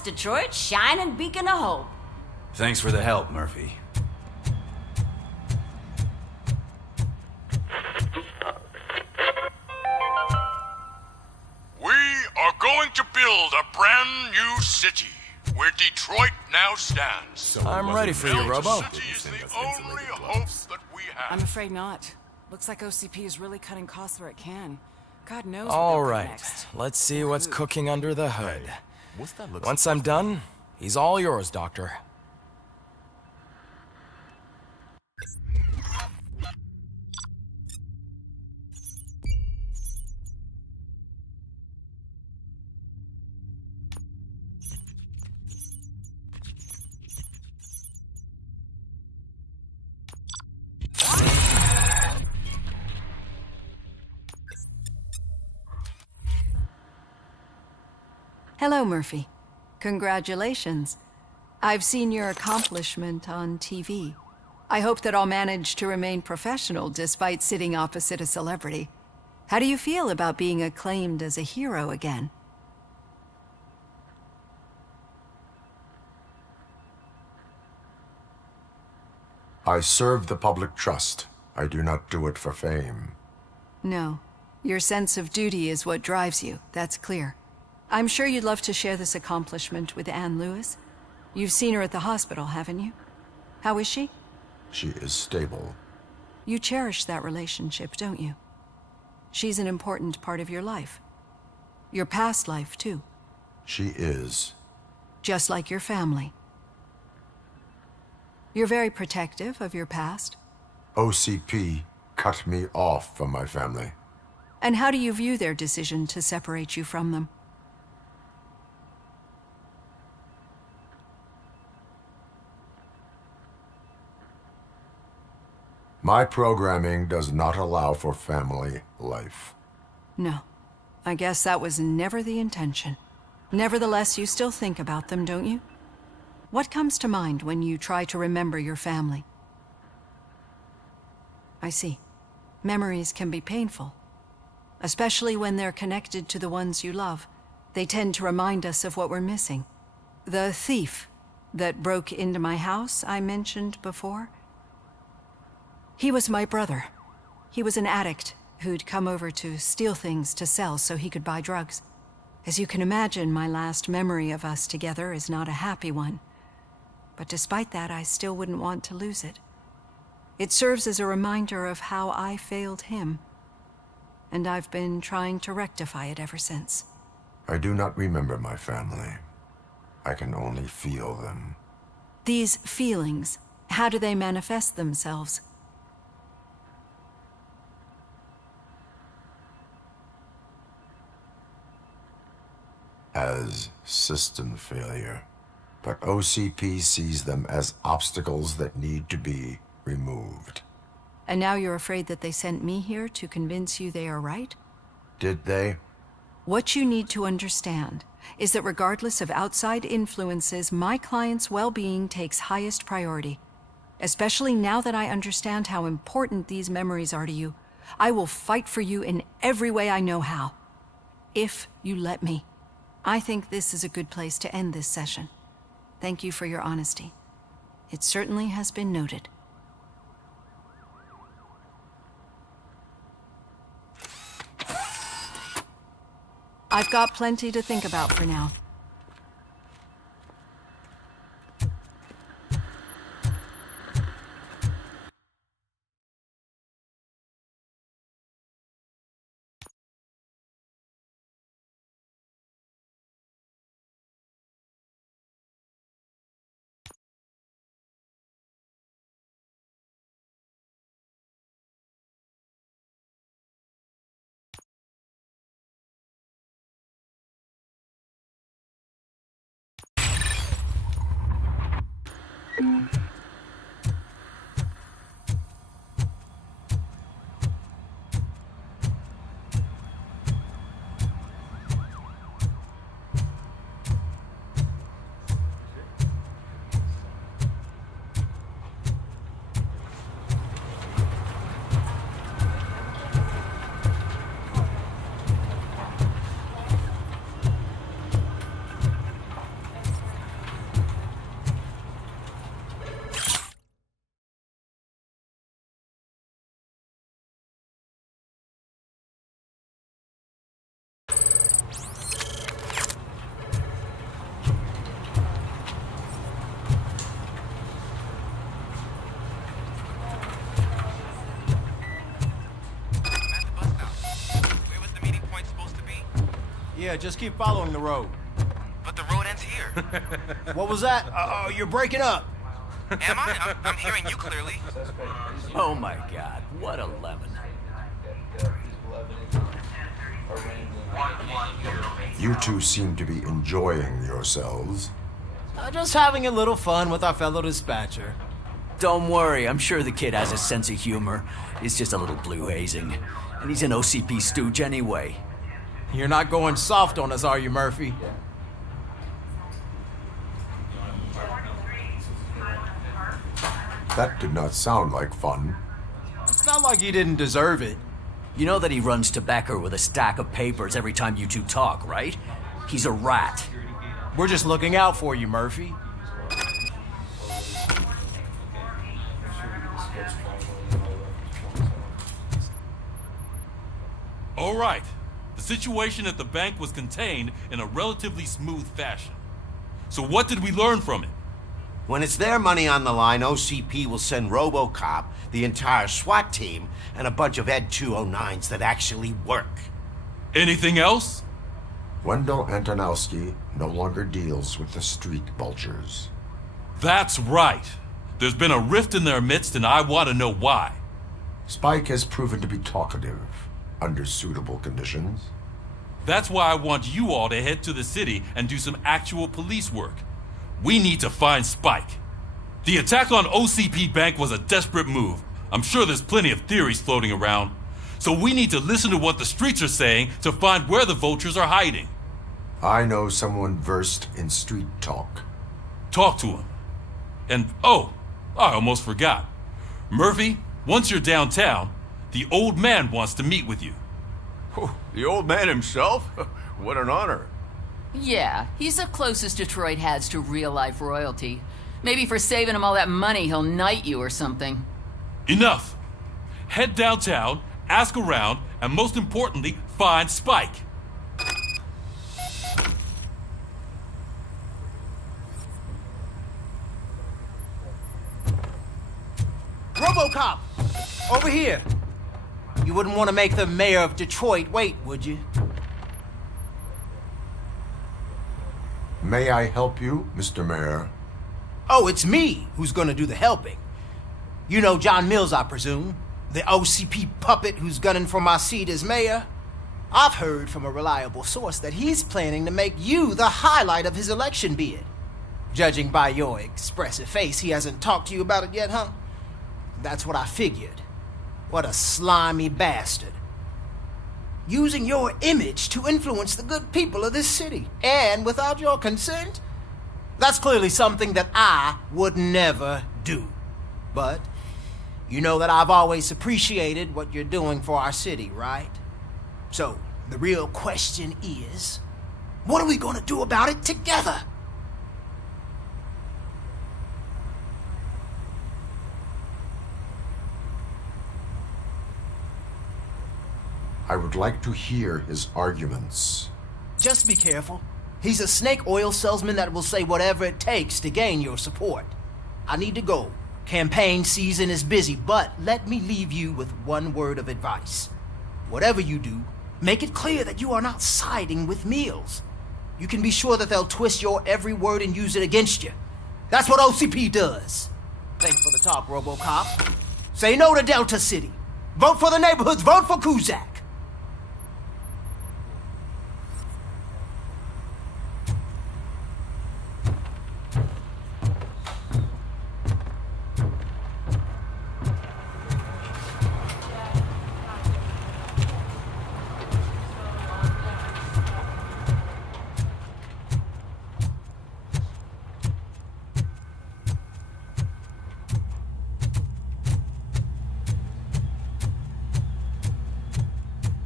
Detroit's shining beacon of hope. Thanks for the help, Murphy. We are going to build a brand new city where Detroit now stands. I'm ready for you, Robo. City is the only hope that we have. I'm afraid not. Looks like OCP is really cutting costs where it can. God knows what All they'll cut right, next. let's see what's cooking under the hood. What's that look? Once I'm done, he's all yours, Doctor. Hello, Murphy. Congratulations. I've seen your accomplishment on TV. I hope that I'll manage to remain professional despite sitting opposite a celebrity. How do you feel about being acclaimed as a hero again? I serve the public trust. I do not do it for fame. No. Your sense of duty is what drives you, that's clear. I'm sure you'd love to share this accomplishment with Anne Lewis. You've seen her at the hospital, haven't you? How is she? She is stable. You cherish that relationship, don't you? She's an important part of your life. Your past life, too. She is. Just like your family. You're very protective of your past. OCP cut me off from my family. And how do you view their decision to separate you from them? My programming does not allow for family life. No. I guess that was never the intention. Nevertheless, you still think about them, don't you? What comes to mind when you try to remember your family? I see. Memories can be painful. Especially when they're connected to the ones you love. They tend to remind us of what we're missing. The thief that broke into my house I mentioned before? He was my brother. He was an addict who'd come over to steal things to sell so he could buy drugs. As you can imagine, my last memory of us together is not a happy one. But despite that, I still wouldn't want to lose it. It serves as a reminder of how I failed him. And I've been trying to rectify it ever since. I do not remember my family. I can only feel them. These feelings, how do they manifest themselves? As system failure. But OCP sees them as obstacles that need to be removed. And now you're afraid that they sent me here to convince you they are right? Did they? What you need to understand is that regardless of outside influences, my client's well-being takes highest priority. Especially now that I understand how important these memories are to you, I will fight for you in every way I know how. If you let me. I think this is a good place to end this session. Thank you for your honesty. It certainly has been noted. I've got plenty to think about for now. Yeah, just keep following the road. But the road ends here. What was that? You're breaking up. Am I? I'm hearing you clearly. Oh my god, what a lemon. You two seem to be enjoying yourselves. Just having a little fun with our fellow dispatcher. Don't worry, I'm sure the kid has a sense of humor. It's just a little blue hazing. And he's an OCP stooge anyway. You're not going soft on us, are you, Murphy? That did not sound like fun. It's not like he didn't deserve it. You know that he runs to Becker with a stack of papers every time you two talk, right? He's a rat. We're just looking out for you, Murphy. All right. The situation at the bank was contained in a relatively smooth fashion. So what did we learn from it? When it's their money on the line, OCP will send RoboCop, the entire SWAT team, and a bunch of Ed 209s that actually work. Anything else? Wendell Antonowski no longer deals with the street vultures. That's right. There's been a rift in their midst, and I want to know why. Spike has proven to be talkative under suitable conditions. That's why I want you all to head to the city and do some actual police work. We need to find Spike. The attack on OCP Bank was a desperate move. I'm sure there's plenty of theories floating around. So we need to listen to what the streets are saying to find where the vultures are hiding. I know someone versed in street talk. Talk to him. And, oh, I almost forgot. Murphy, once you're downtown, the old man wants to meet with you. Oh, the old man himself? What an honor. Yeah, he's the closest Detroit has to real-life royalty. Maybe for saving him all that money, he'll knight you or something. Enough. Head downtown, ask around, and most importantly, find Spike. RoboCop! Over here! You wouldn't want to make the mayor of Detroit wait, would you? May I help you, Mr. Mayor? Oh, it's me who's gonna do the helping. You know John Mills, I presume. The OCP puppet who's gunning for my seat as mayor. I've heard from a reliable source that he's planning to make you the highlight of his election bid. Judging by your expressive face, he hasn't talked to you about it yet, huh? That's what I figured. What a slimy bastard. Using your image to influence the good people of this city. And without your consent? That's clearly something that I would never do. But you know that I've always appreciated what you're doing for our city, right? So, the real question is, what are we gonna do about it together? I would like to hear his arguments. Just be careful. He's a snake oil salesman that will say whatever it takes to gain your support. I need to go. Campaign season is busy, but let me leave you with one word of advice. Whatever you do, make it clear that you are not siding with Mills. You can be sure that they'll twist your every word and use it against you. That's what OCP does. Thanks for the talk, RoboCop. Say no to Delta City. Vote for the neighborhoods. Vote for Kuzak.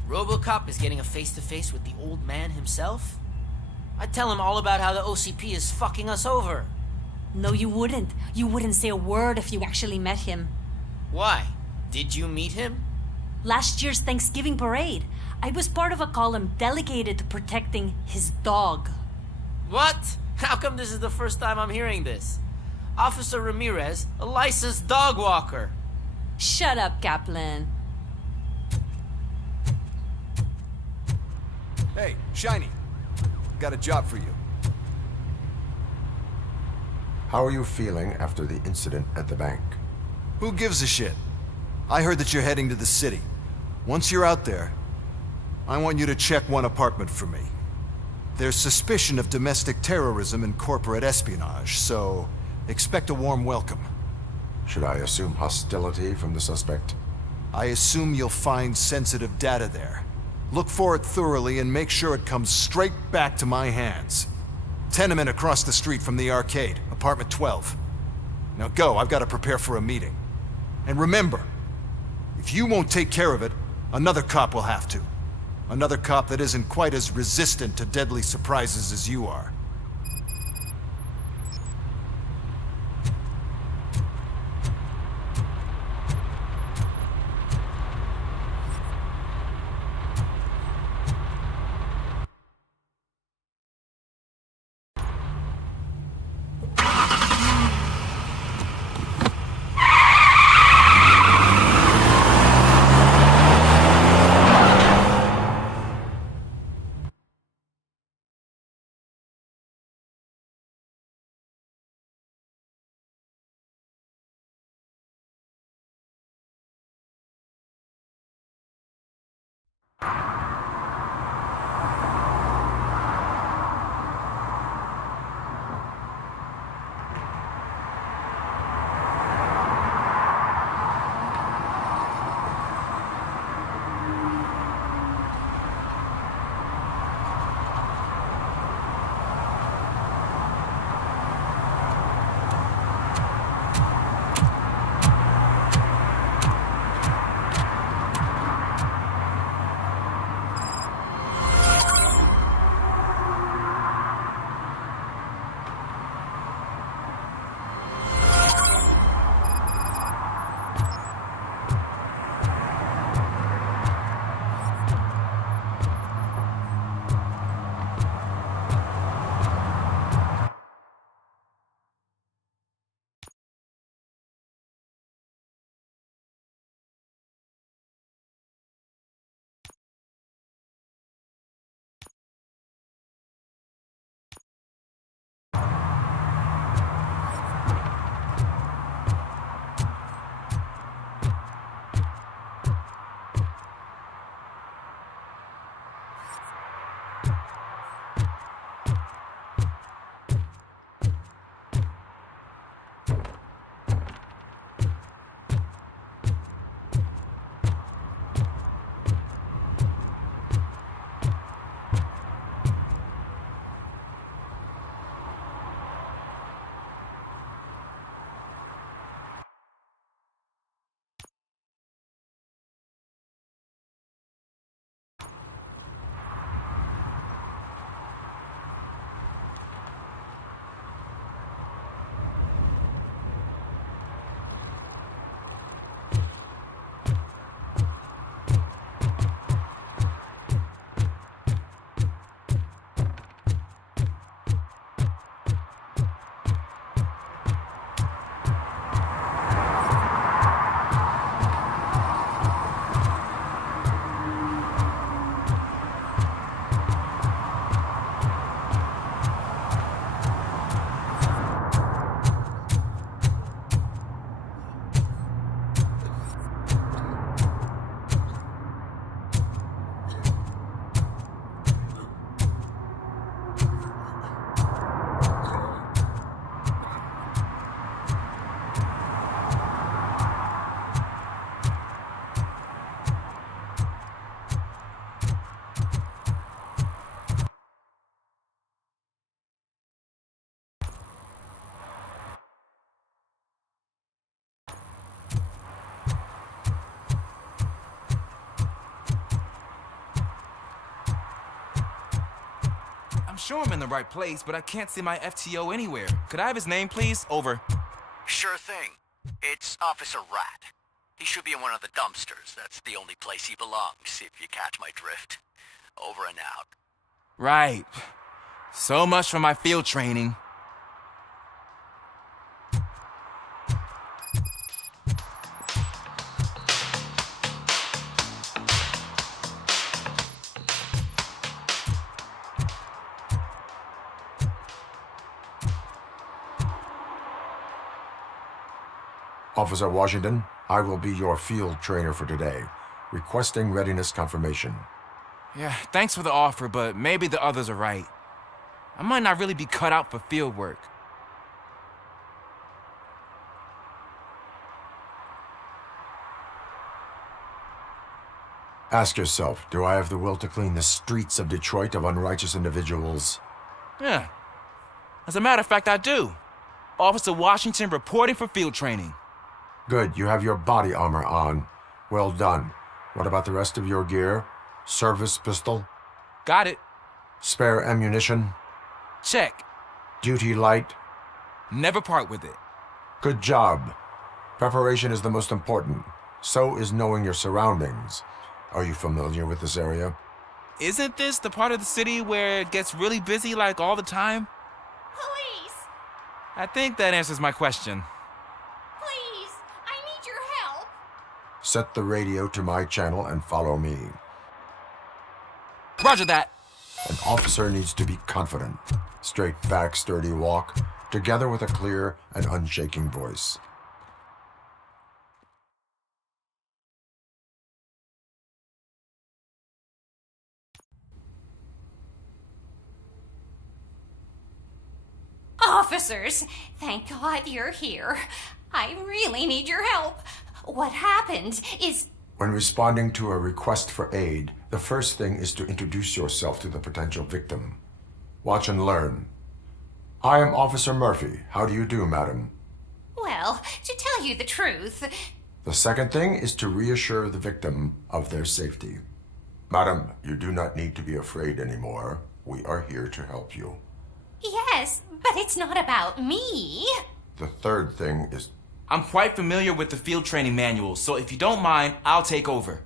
RoboCop is getting a face-to-face with the old man himself? I'd tell him all about how the OCP is fucking us over. No, you wouldn't. You wouldn't say a word if you actually met him. Why? Did you meet him? Last year's Thanksgiving parade, I was part of a column delegated to protecting his dog. What? How come this is the first time I'm hearing this? Officer Ramirez, a licensed dog walker. Shut up, Kaplan. Hey, Shiny, Got a job for you. How are you feeling after the incident at the bank? Who gives a shit? I heard that you're heading to the city. Once you're out there, I want you to check one apartment for me. There's suspicion of domestic terrorism and corporate espionage, so expect a warm welcome. Should I assume hostility from the suspect? I assume you'll find sensitive data there. Look for it thoroughly and make sure it comes straight back to my hands. Tenement across the street from the arcade, apartment 12. Now go, I've got to prepare for a meeting. And remember, if you won't take care of it, another cop will have to. Another cop that isn't quite as resistant to deadly surprises as you are. I'm sure I'm in the right place, but I can't see my FTO anywhere. Could I have his name, please? Over. Sure thing. It's Officer Rat. He should be in one of the dumpsters. That's the only place he belongs, if you catch my drift. Over and out. Right. So much for my field training. Officer Washington, I will be your field trainer for today. Requesting readiness confirmation. Yeah, thanks for the offer, but maybe the others are right. I might not really be cut out for field work. Ask yourself, do I have the will to clean the streets of Detroit of unrighteous individuals? Yeah. As a matter of fact, I do. Officer Washington reporting for field training. Good, you have your body armor on. Well done. What about the rest of your gear? Service pistol? Got it. Spare ammunition? Check. Duty light? Never part with it. Good job. Preparation is the most important. So is knowing your surroundings. Are you familiar with this area? Isn't this the part of the city where it gets really busy like all the time? Police! I think that answers my question. Please, I need your help. Set the radio to my channel and follow me. Roger that. An officer needs to be confident. Straight back, sturdy walk, together with a clear and unshaking voice. Officers, thank God you're here. I really need your help. What happened is... When responding to a request for aid, the first thing is to introduce yourself to the potential victim. Watch and learn. I am Officer Murphy. How do you do, madam? Well, to tell you the truth... The second thing is to reassure the victim of their safety. Madam, you do not need to be afraid anymore. We are here to help you. Yes, but it's not about me. The third thing is... I'm quite familiar with the field training manual, so if you don't mind, I'll take over.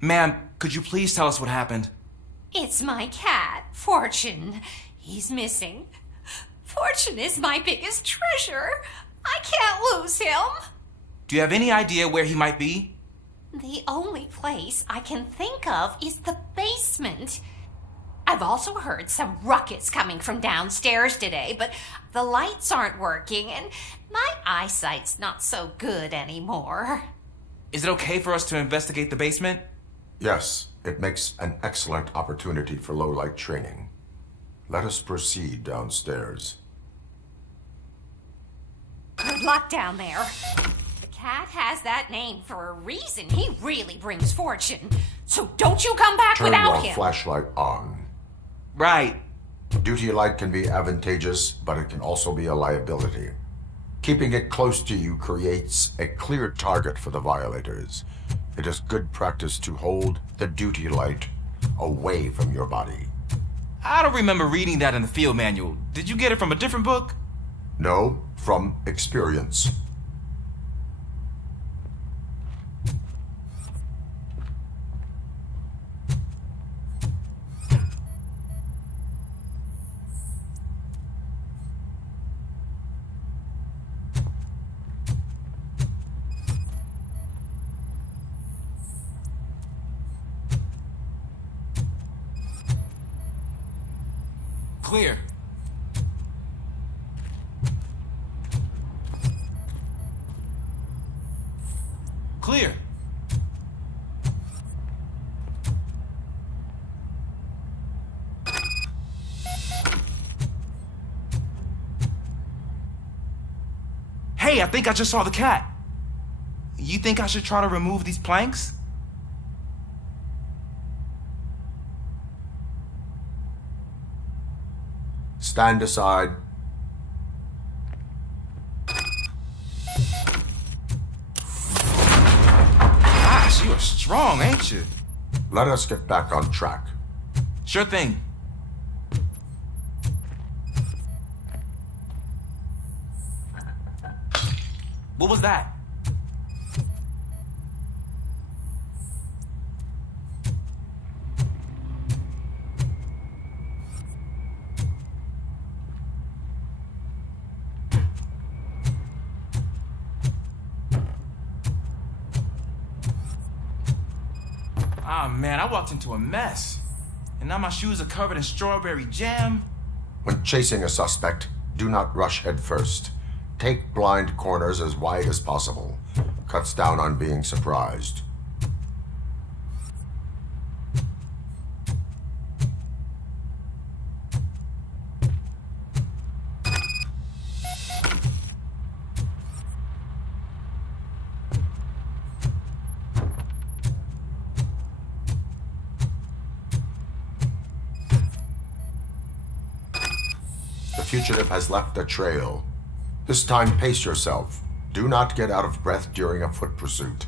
Ma'am, could you please tell us what happened? It's my cat, Fortune. He's missing. Fortune is my biggest treasure. I can't lose him. Do you have any idea where he might be? The only place I can think of is the basement. I've also heard some ruckus coming from downstairs today, but the lights aren't working and my eyesight's not so good anymore. Is it okay for us to investigate the basement? Yes, it makes an excellent opportunity for low-light training. Let us proceed downstairs. Good luck down there. The cat has that name for a reason. He really brings fortune. So don't you come back without him. Turn your flashlight on. Right. Duty light can be advantageous, but it can also be a liability. Keeping it close to you creates a clear target for the violators. It is good practice to hold the duty light away from your body. I don't remember reading that in the field manual. Did you get it from a different book? No, from experience. Clear. Clear. Hey, I think I just saw the cat. You think I should try to remove these planks? Stand aside. Gosh, you're strong, ain't you? Let us get back on track. Sure thing. What was that? Ah, man, I walked into a mess. And now my shoes are covered in strawberry jam. When chasing a suspect, do not rush head first. Take blind corners as wide as possible. Cuts down on being surprised. The fugitive has left a trail. This time, pace yourself. Do not get out of breath during a foot pursuit.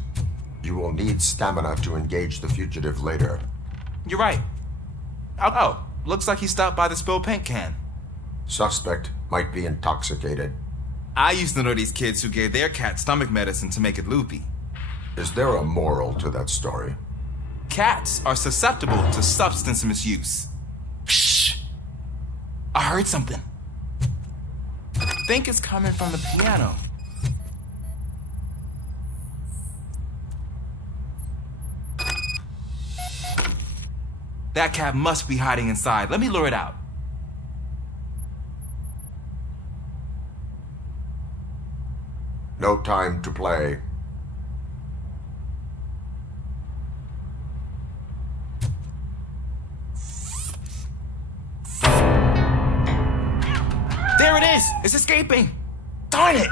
You will need stamina to engage the fugitive later. You're right. Oh, looks like he stopped by the spilled paint can. Suspect might be intoxicated. I used to know these kids who gave their cat stomach medicine to make it loopy. Is there a moral to that story? Cats are susceptible to substance misuse. Shh! I heard something. I think it's coming from the piano. That cat must be hiding inside. Let me lure it out. No time to play. There it is! It's escaping! Darn it!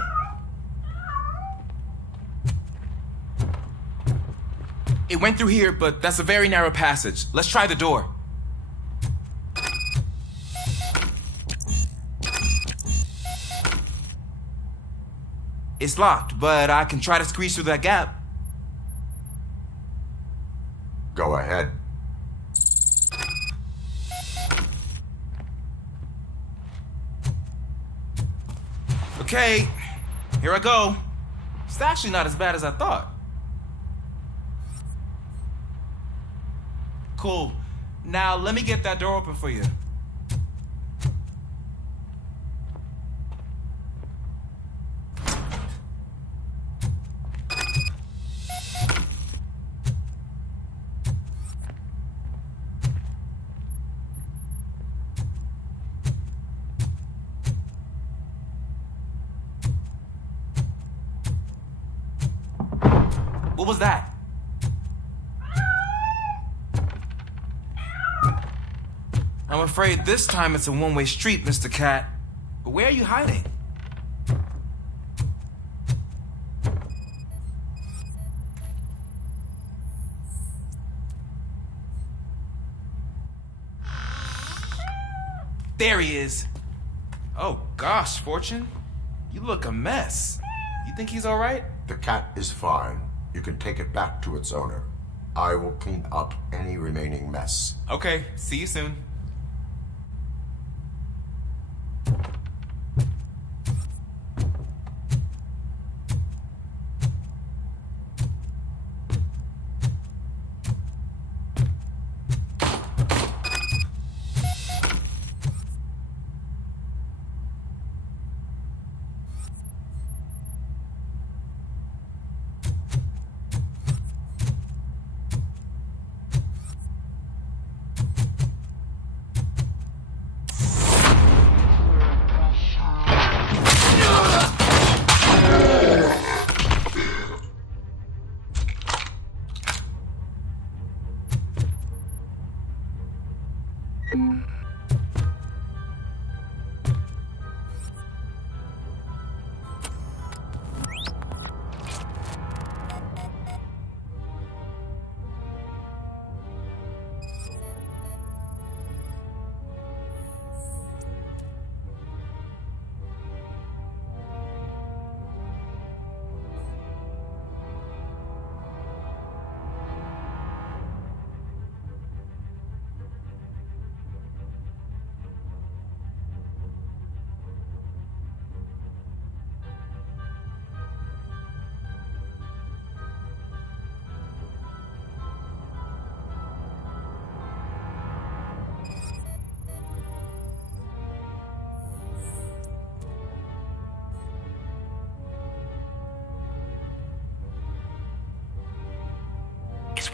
It went through here, but that's a very narrow passage. Let's try the door. It's locked, but I can try to squeeze through that gap. Go ahead. Okay, here I go. It's actually not as bad as I thought. Cool. Now let me get that door open for you. What was that? I'm afraid this time it's a one-way street, Mr. Cat. But where are you hiding? There he is. Oh gosh, Fortune. You look a mess. You think he's all right? The cat is fine. You can take it back to its owner. I will clean up any remaining mess. Okay, see you soon.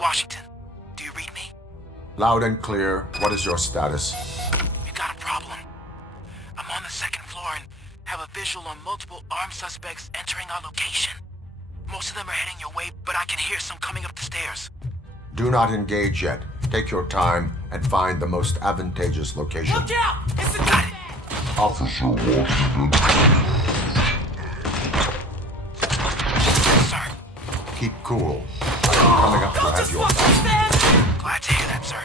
Washington, do you read me? Loud and clear. What is your status? You got a problem. I'm on the second floor and have a visual on multiple armed suspects entering our location. Most of them are heading your way, but I can hear some coming up the stairs. Do not engage yet. Take your time and find the most advantageous location. Look out! It's a gun! Officer Washington. Sir. Keep cool. I'm coming up to have your back. Glad to hear that, sir.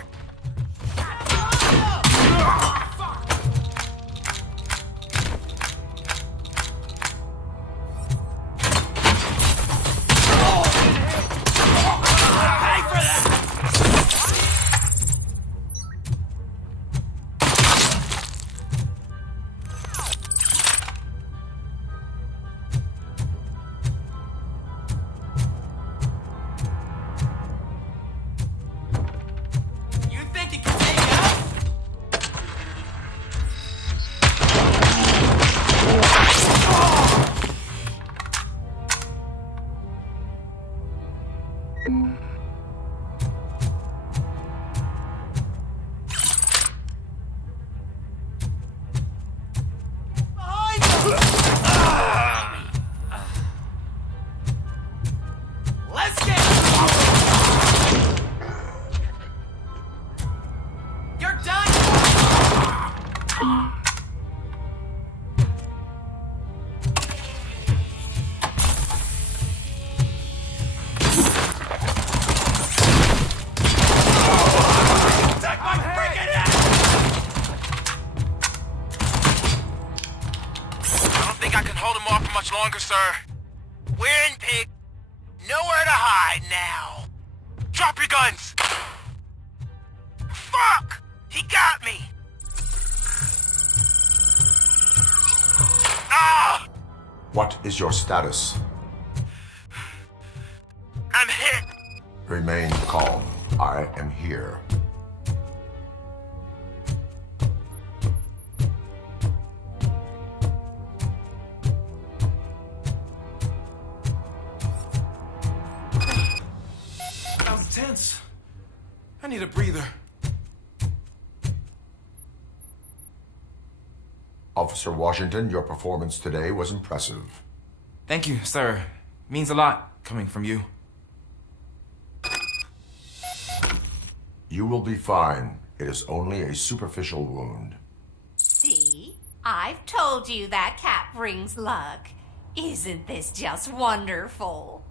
Longer, sir. We're in Pig. Nowhere to hide now. Drop your guns. Fuck! He got me. Ah! What is your status? I'm hit. Remain calm. I am here. Tense. I need a breather. Officer Washington, your performance today was impressive. Thank you, sir. Means a lot coming from you. You will be fine. It is only a superficial wound. See? I've told you that cat brings luck. Isn't this just wonderful?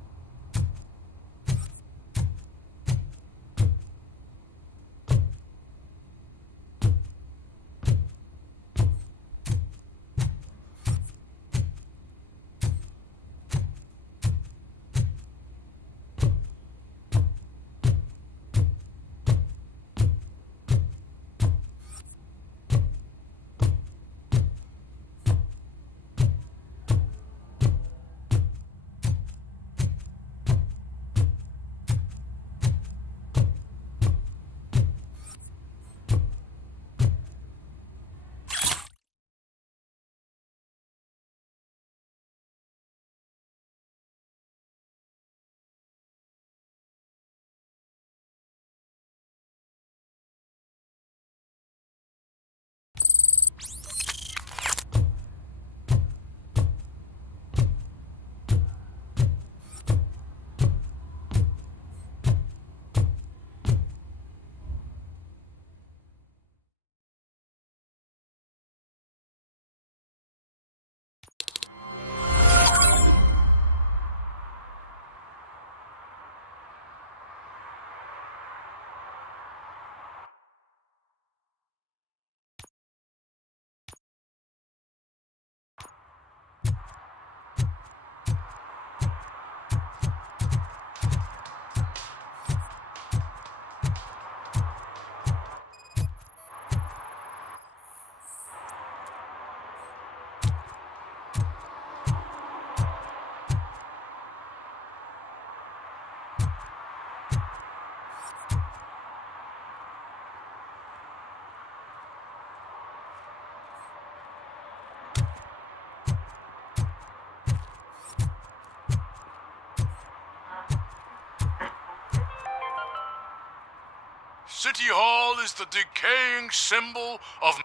City Hall is the decaying symbol of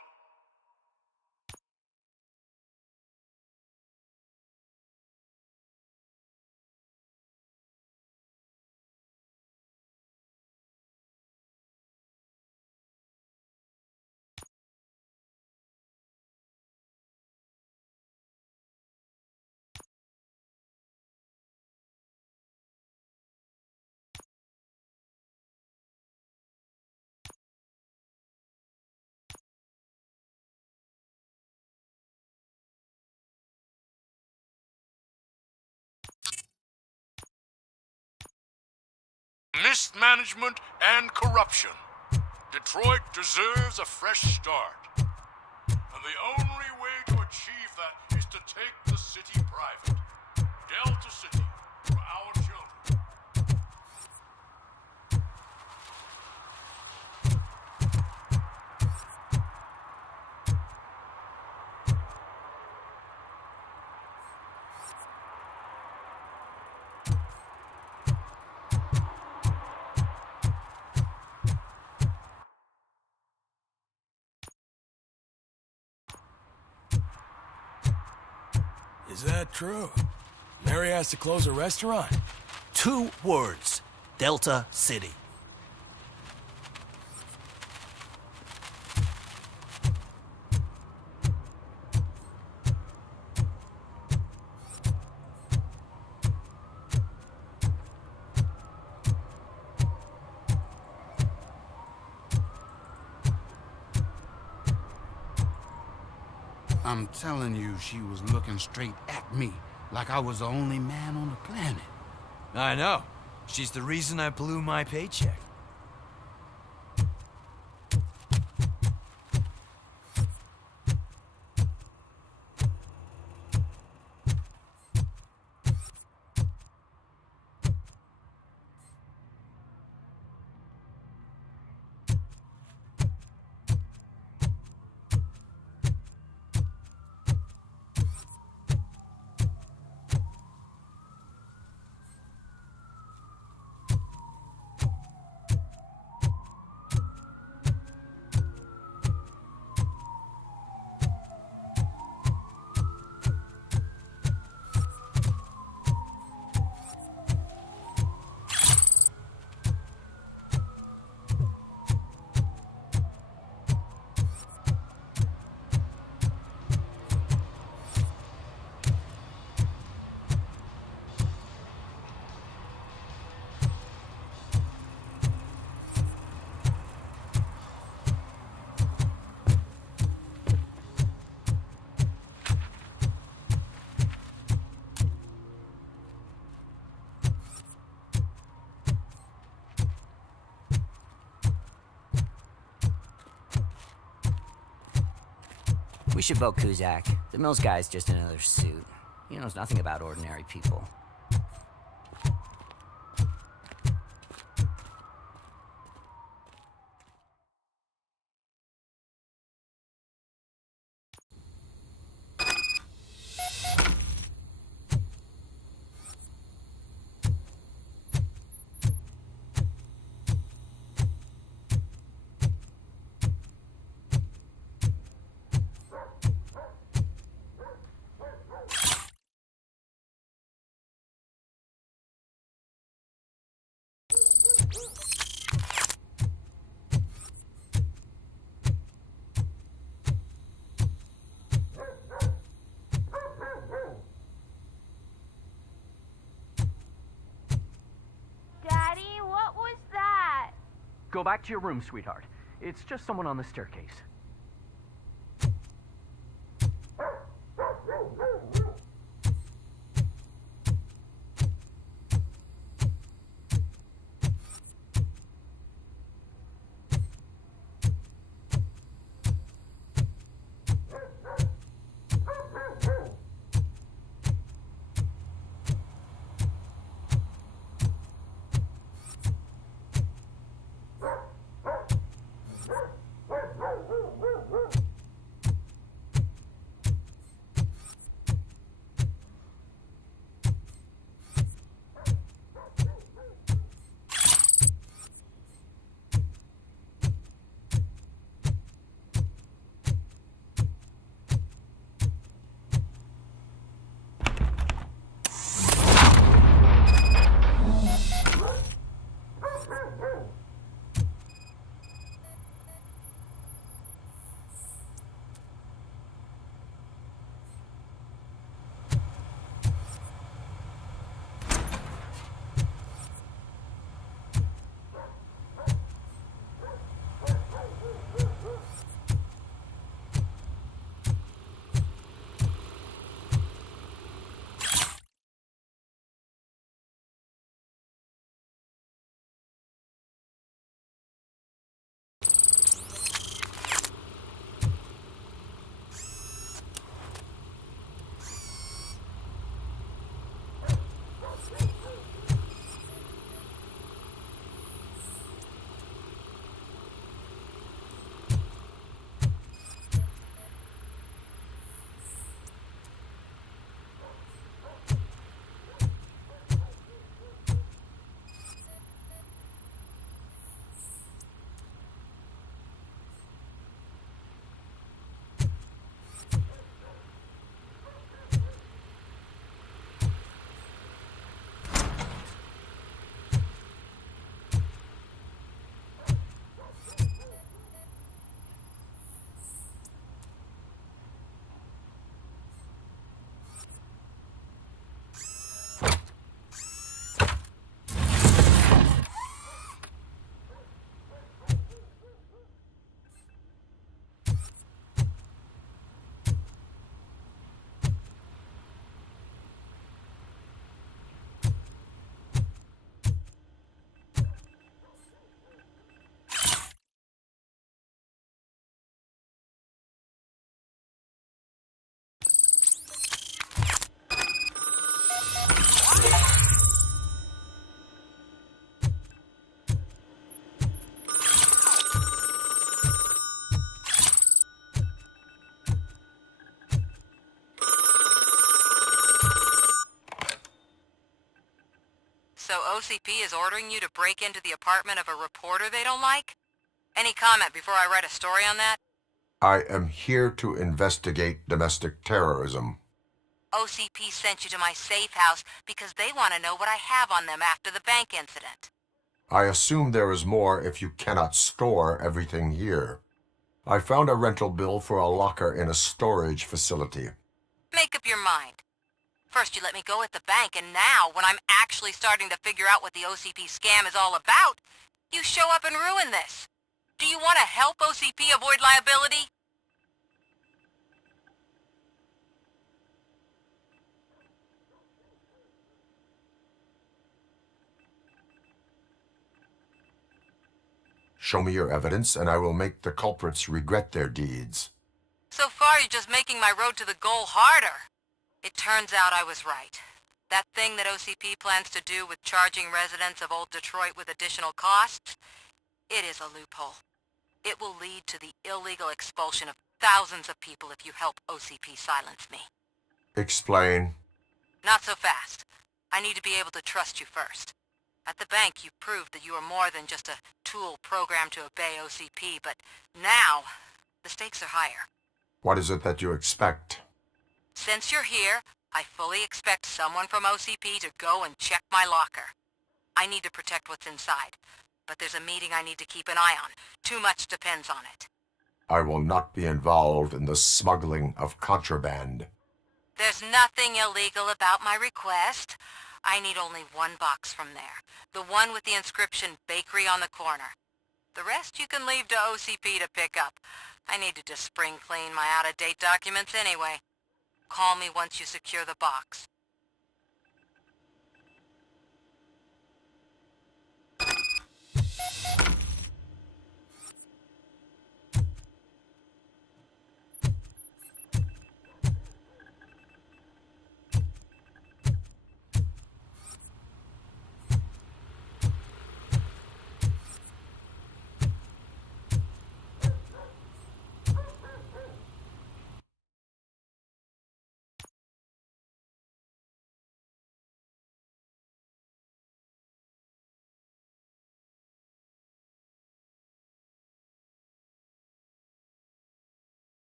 mismanagement, and corruption. Detroit deserves a fresh start. And the only way to achieve that is to take the city private. Delta City, for our children. Is that true? Mary has to close a restaurant? 2 words. Delta City. I'm telling you, she was looking straight at me, like I was the only man on the planet. I know. She's the reason I blew my paycheck. We should vote Kuzak. The Mills guy's just another suit. He knows nothing about ordinary people. Go back to your room, sweetheart. It's just someone on the staircase. Woo! So OCP is ordering you to break into the apartment of a reporter they don't like? Any comment before I write a story on that? I am here to investigate domestic terrorism. OCP sent you to my safe house because they want to know what I have on them after the bank incident. I assume there is more if you cannot store everything here. I found a rental bill for a locker in a storage facility. Make up your mind. First you let me go at the bank, and now, when I'm actually starting to figure out what the OCP scam is all about, you show up and ruin this. Do you want to help OCP avoid liability? Show me your evidence, and I will make the culprits regret their deeds. So far, you're just making my road to the goal harder. It turns out I was right. That thing that OCP plans to do with charging residents of Old Detroit with additional costs, it is a loophole. It will lead to the illegal expulsion of thousands of people if you help OCP silence me. Explain. Not so fast. I need to be able to trust you first. At the bank, you proved that you are more than just a tool programmed to obey OCP, but now, the stakes are higher. What is it that you expect? Since you're here, I fully expect someone from OCP to go and check my locker. I need to protect what's inside, but there's a meeting I need to keep an eye on. Too much depends on it. I will not be involved in the smuggling of contraband. There's nothing illegal about my request. I need only one box from there. The one with the inscription Bakery on the corner. The rest you can leave to OCP to pick up. I need to just spring clean my out-of-date documents anyway. Call me once you secure the box.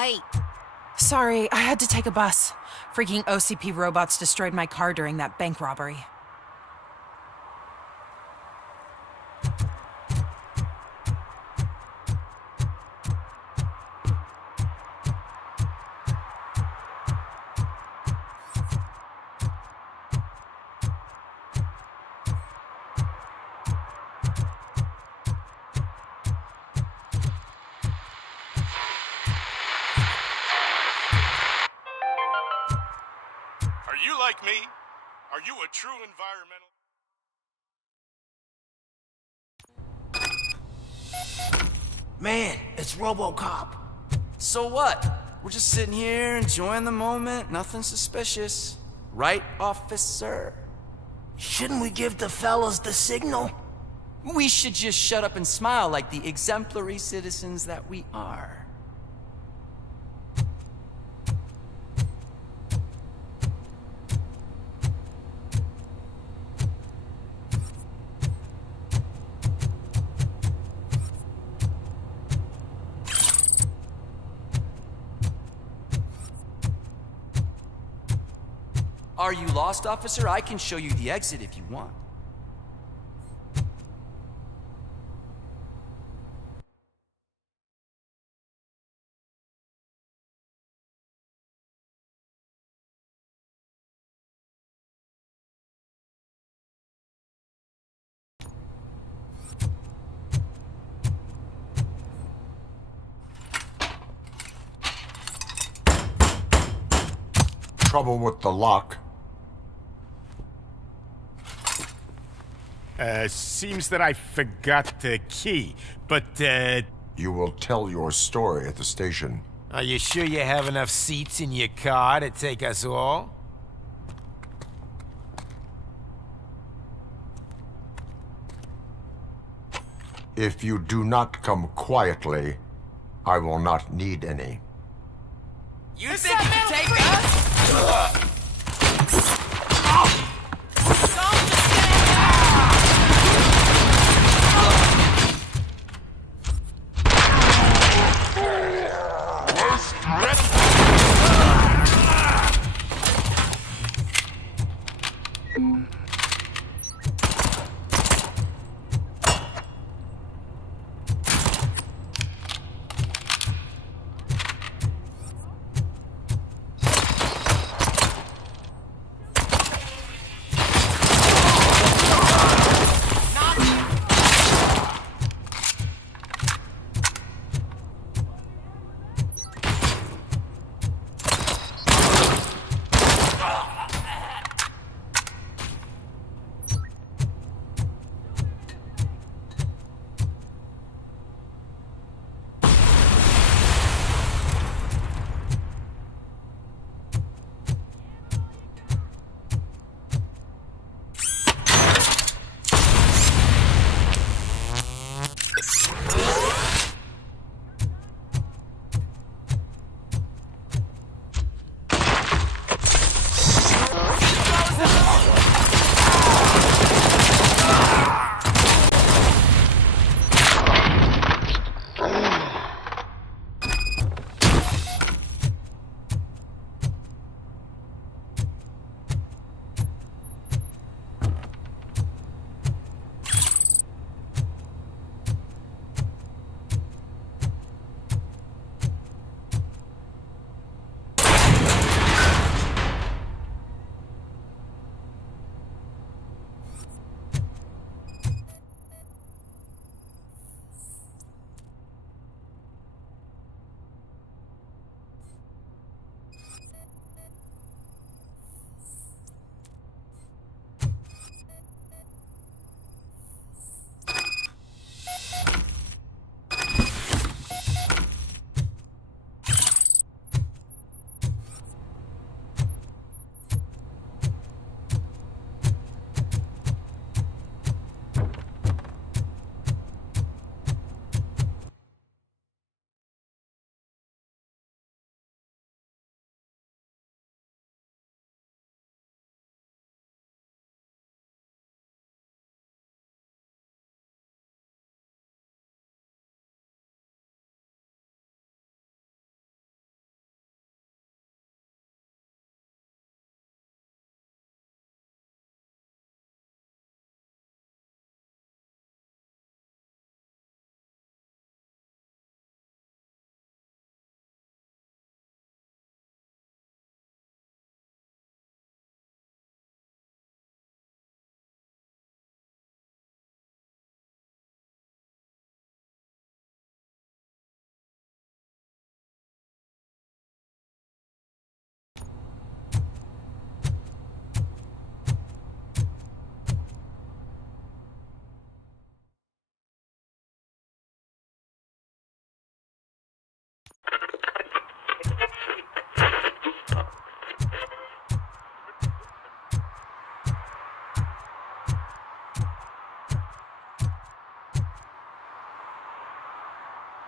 late. Sorry, I had to take a bus. Freaking OCP robots destroyed my car during that bank robbery. Are you like me? Are you a true environmental? Man, it's RoboCop. So what? We're just sitting here enjoying the moment, nothing suspicious. Right, officer? Shouldn't we give the fellas the signal? We should just shut up and smile like the exemplary citizens that we are. Are you lost, officer? I can show you the exit if you want. Trouble with the lock. Seems that I forgot the key, but, You will tell your story at the station. Are you sure you have enough seats in your car to take us all? If you do not come quietly, I will not need any. You think you can take us?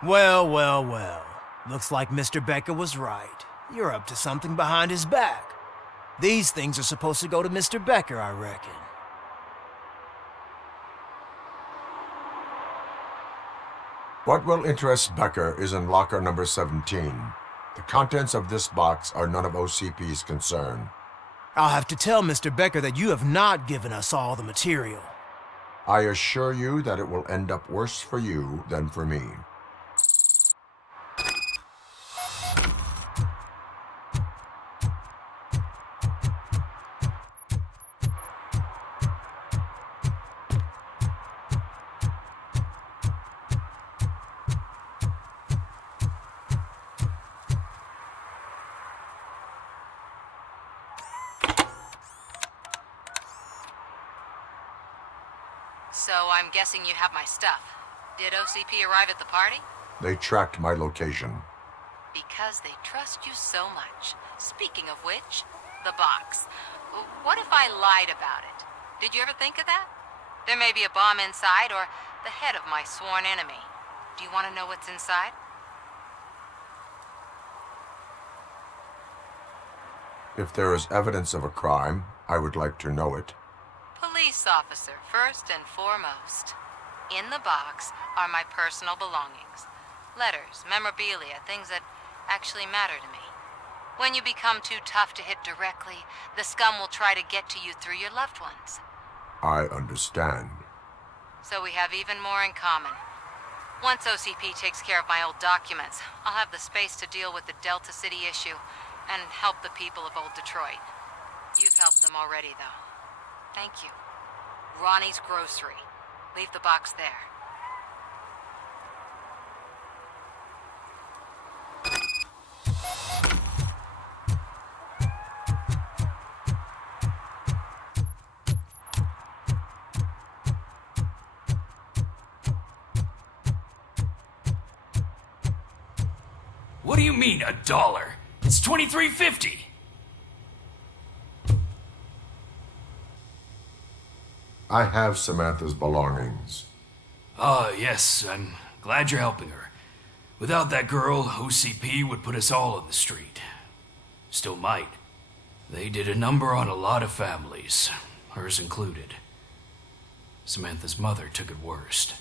Well, well, well. Looks like Mr. Becker was right. You're up to something behind his back. These things are supposed to go to Mr. Becker, I reckon. What will interest Becker is in locker number 17. The contents of this box are none of OCP's concern. I'll have to tell Mr. Becker that you have not given us all the material. I assure you that it will end up worse for you than for me. So I'm guessing you have my stuff. Did OCP arrive at the party? They tracked my location. Because they trust you so much. Speaking of which, the box. What if I lied about it? Did you ever think of that? There may be a bomb inside or the head of my sworn enemy. Do you want to know what's inside? If there is evidence of a crime, I would like to know it. Police officer, first and foremost. In the box are my personal belongings. Letters, memorabilia, things that actually matter to me. When you become too tough to hit directly, the scum will try to get to you through your loved ones. I understand. So we have even more in common. Once OCP takes care of my old documents, I'll have the space to deal with the Delta City issue and help the people of Old Detroit. You've helped them already, though. Thank you. Ronnie's Grocery. Leave the box there. What do you mean, $1? It's $23.50. I have Samantha's belongings. Yes, I'm glad you're helping her. Without that girl, OCP would put us all on the street. Still might. They did a number on a lot of families, hers included. Samantha's mother took it worst.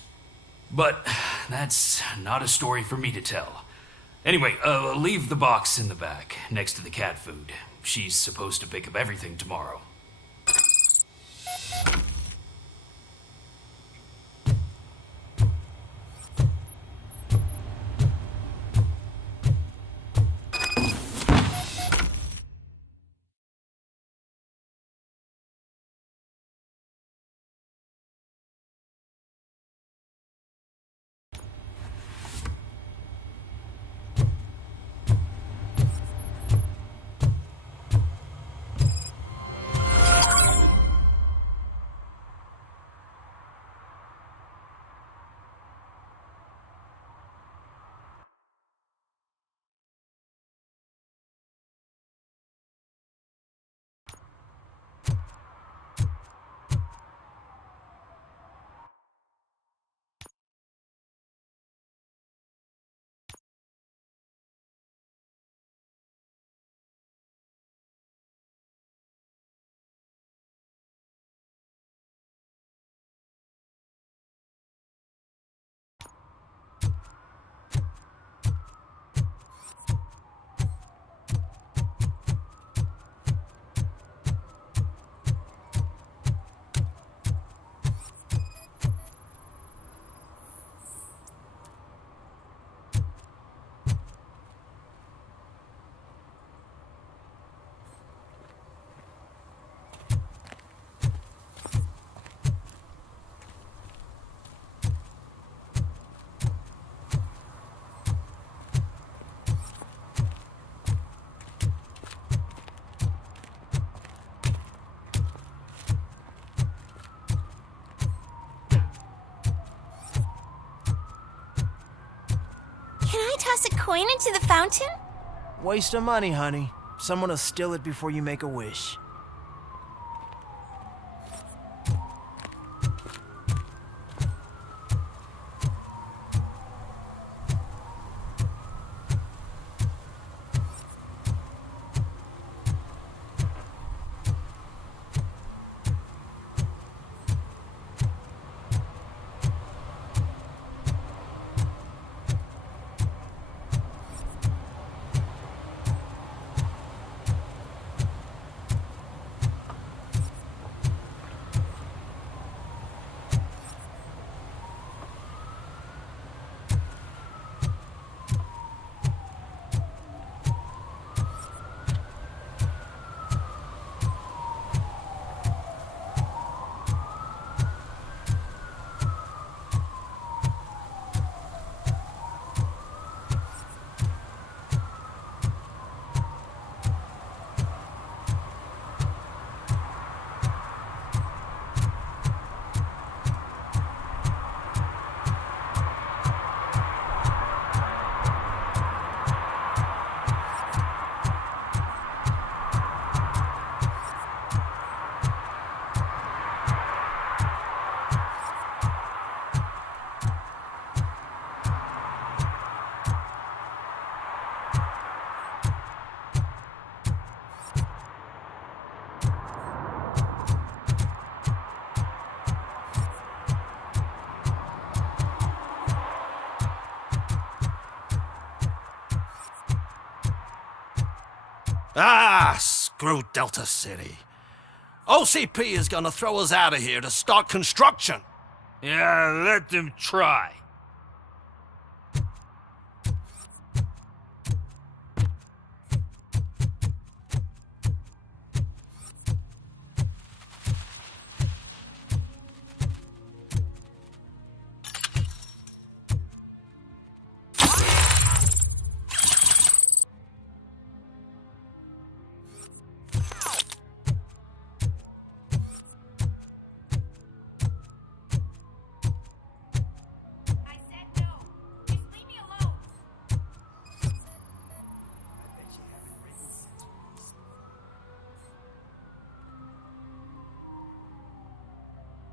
But that's not a story for me to tell. Anyway, leave the box in the back, next to the cat food. She's supposed to pick up everything tomorrow. Can I toss a coin into the fountain? Waste of money, honey. Someone will steal it before you make a wish. Ah, screw Delta City. OCP is gonna throw us out of here to start construction. Yeah, let them try.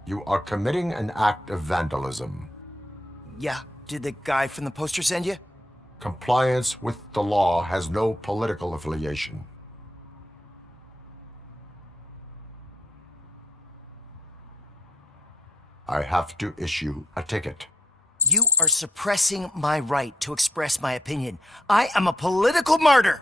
You are committing an act of vandalism. Yeah, did the guy from the poster send you? Compliance with the law has no political affiliation. I have to issue a ticket. You are suppressing my right to express my opinion. I am a political martyr!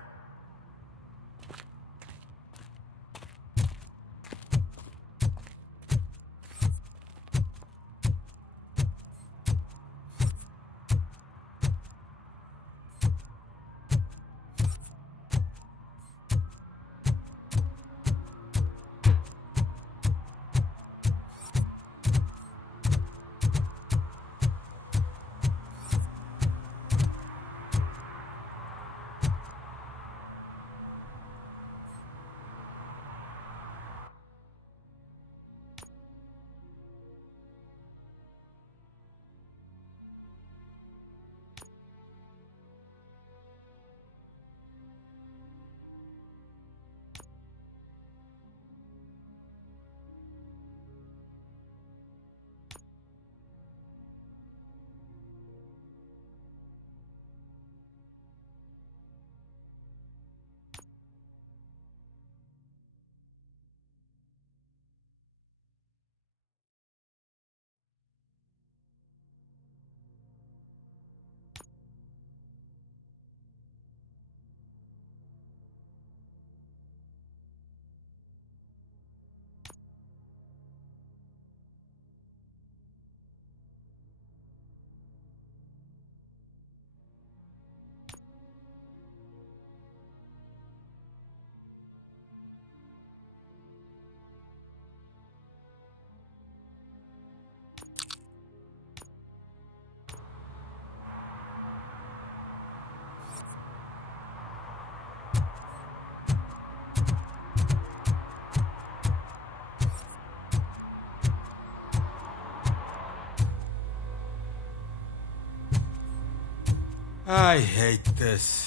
I hate this.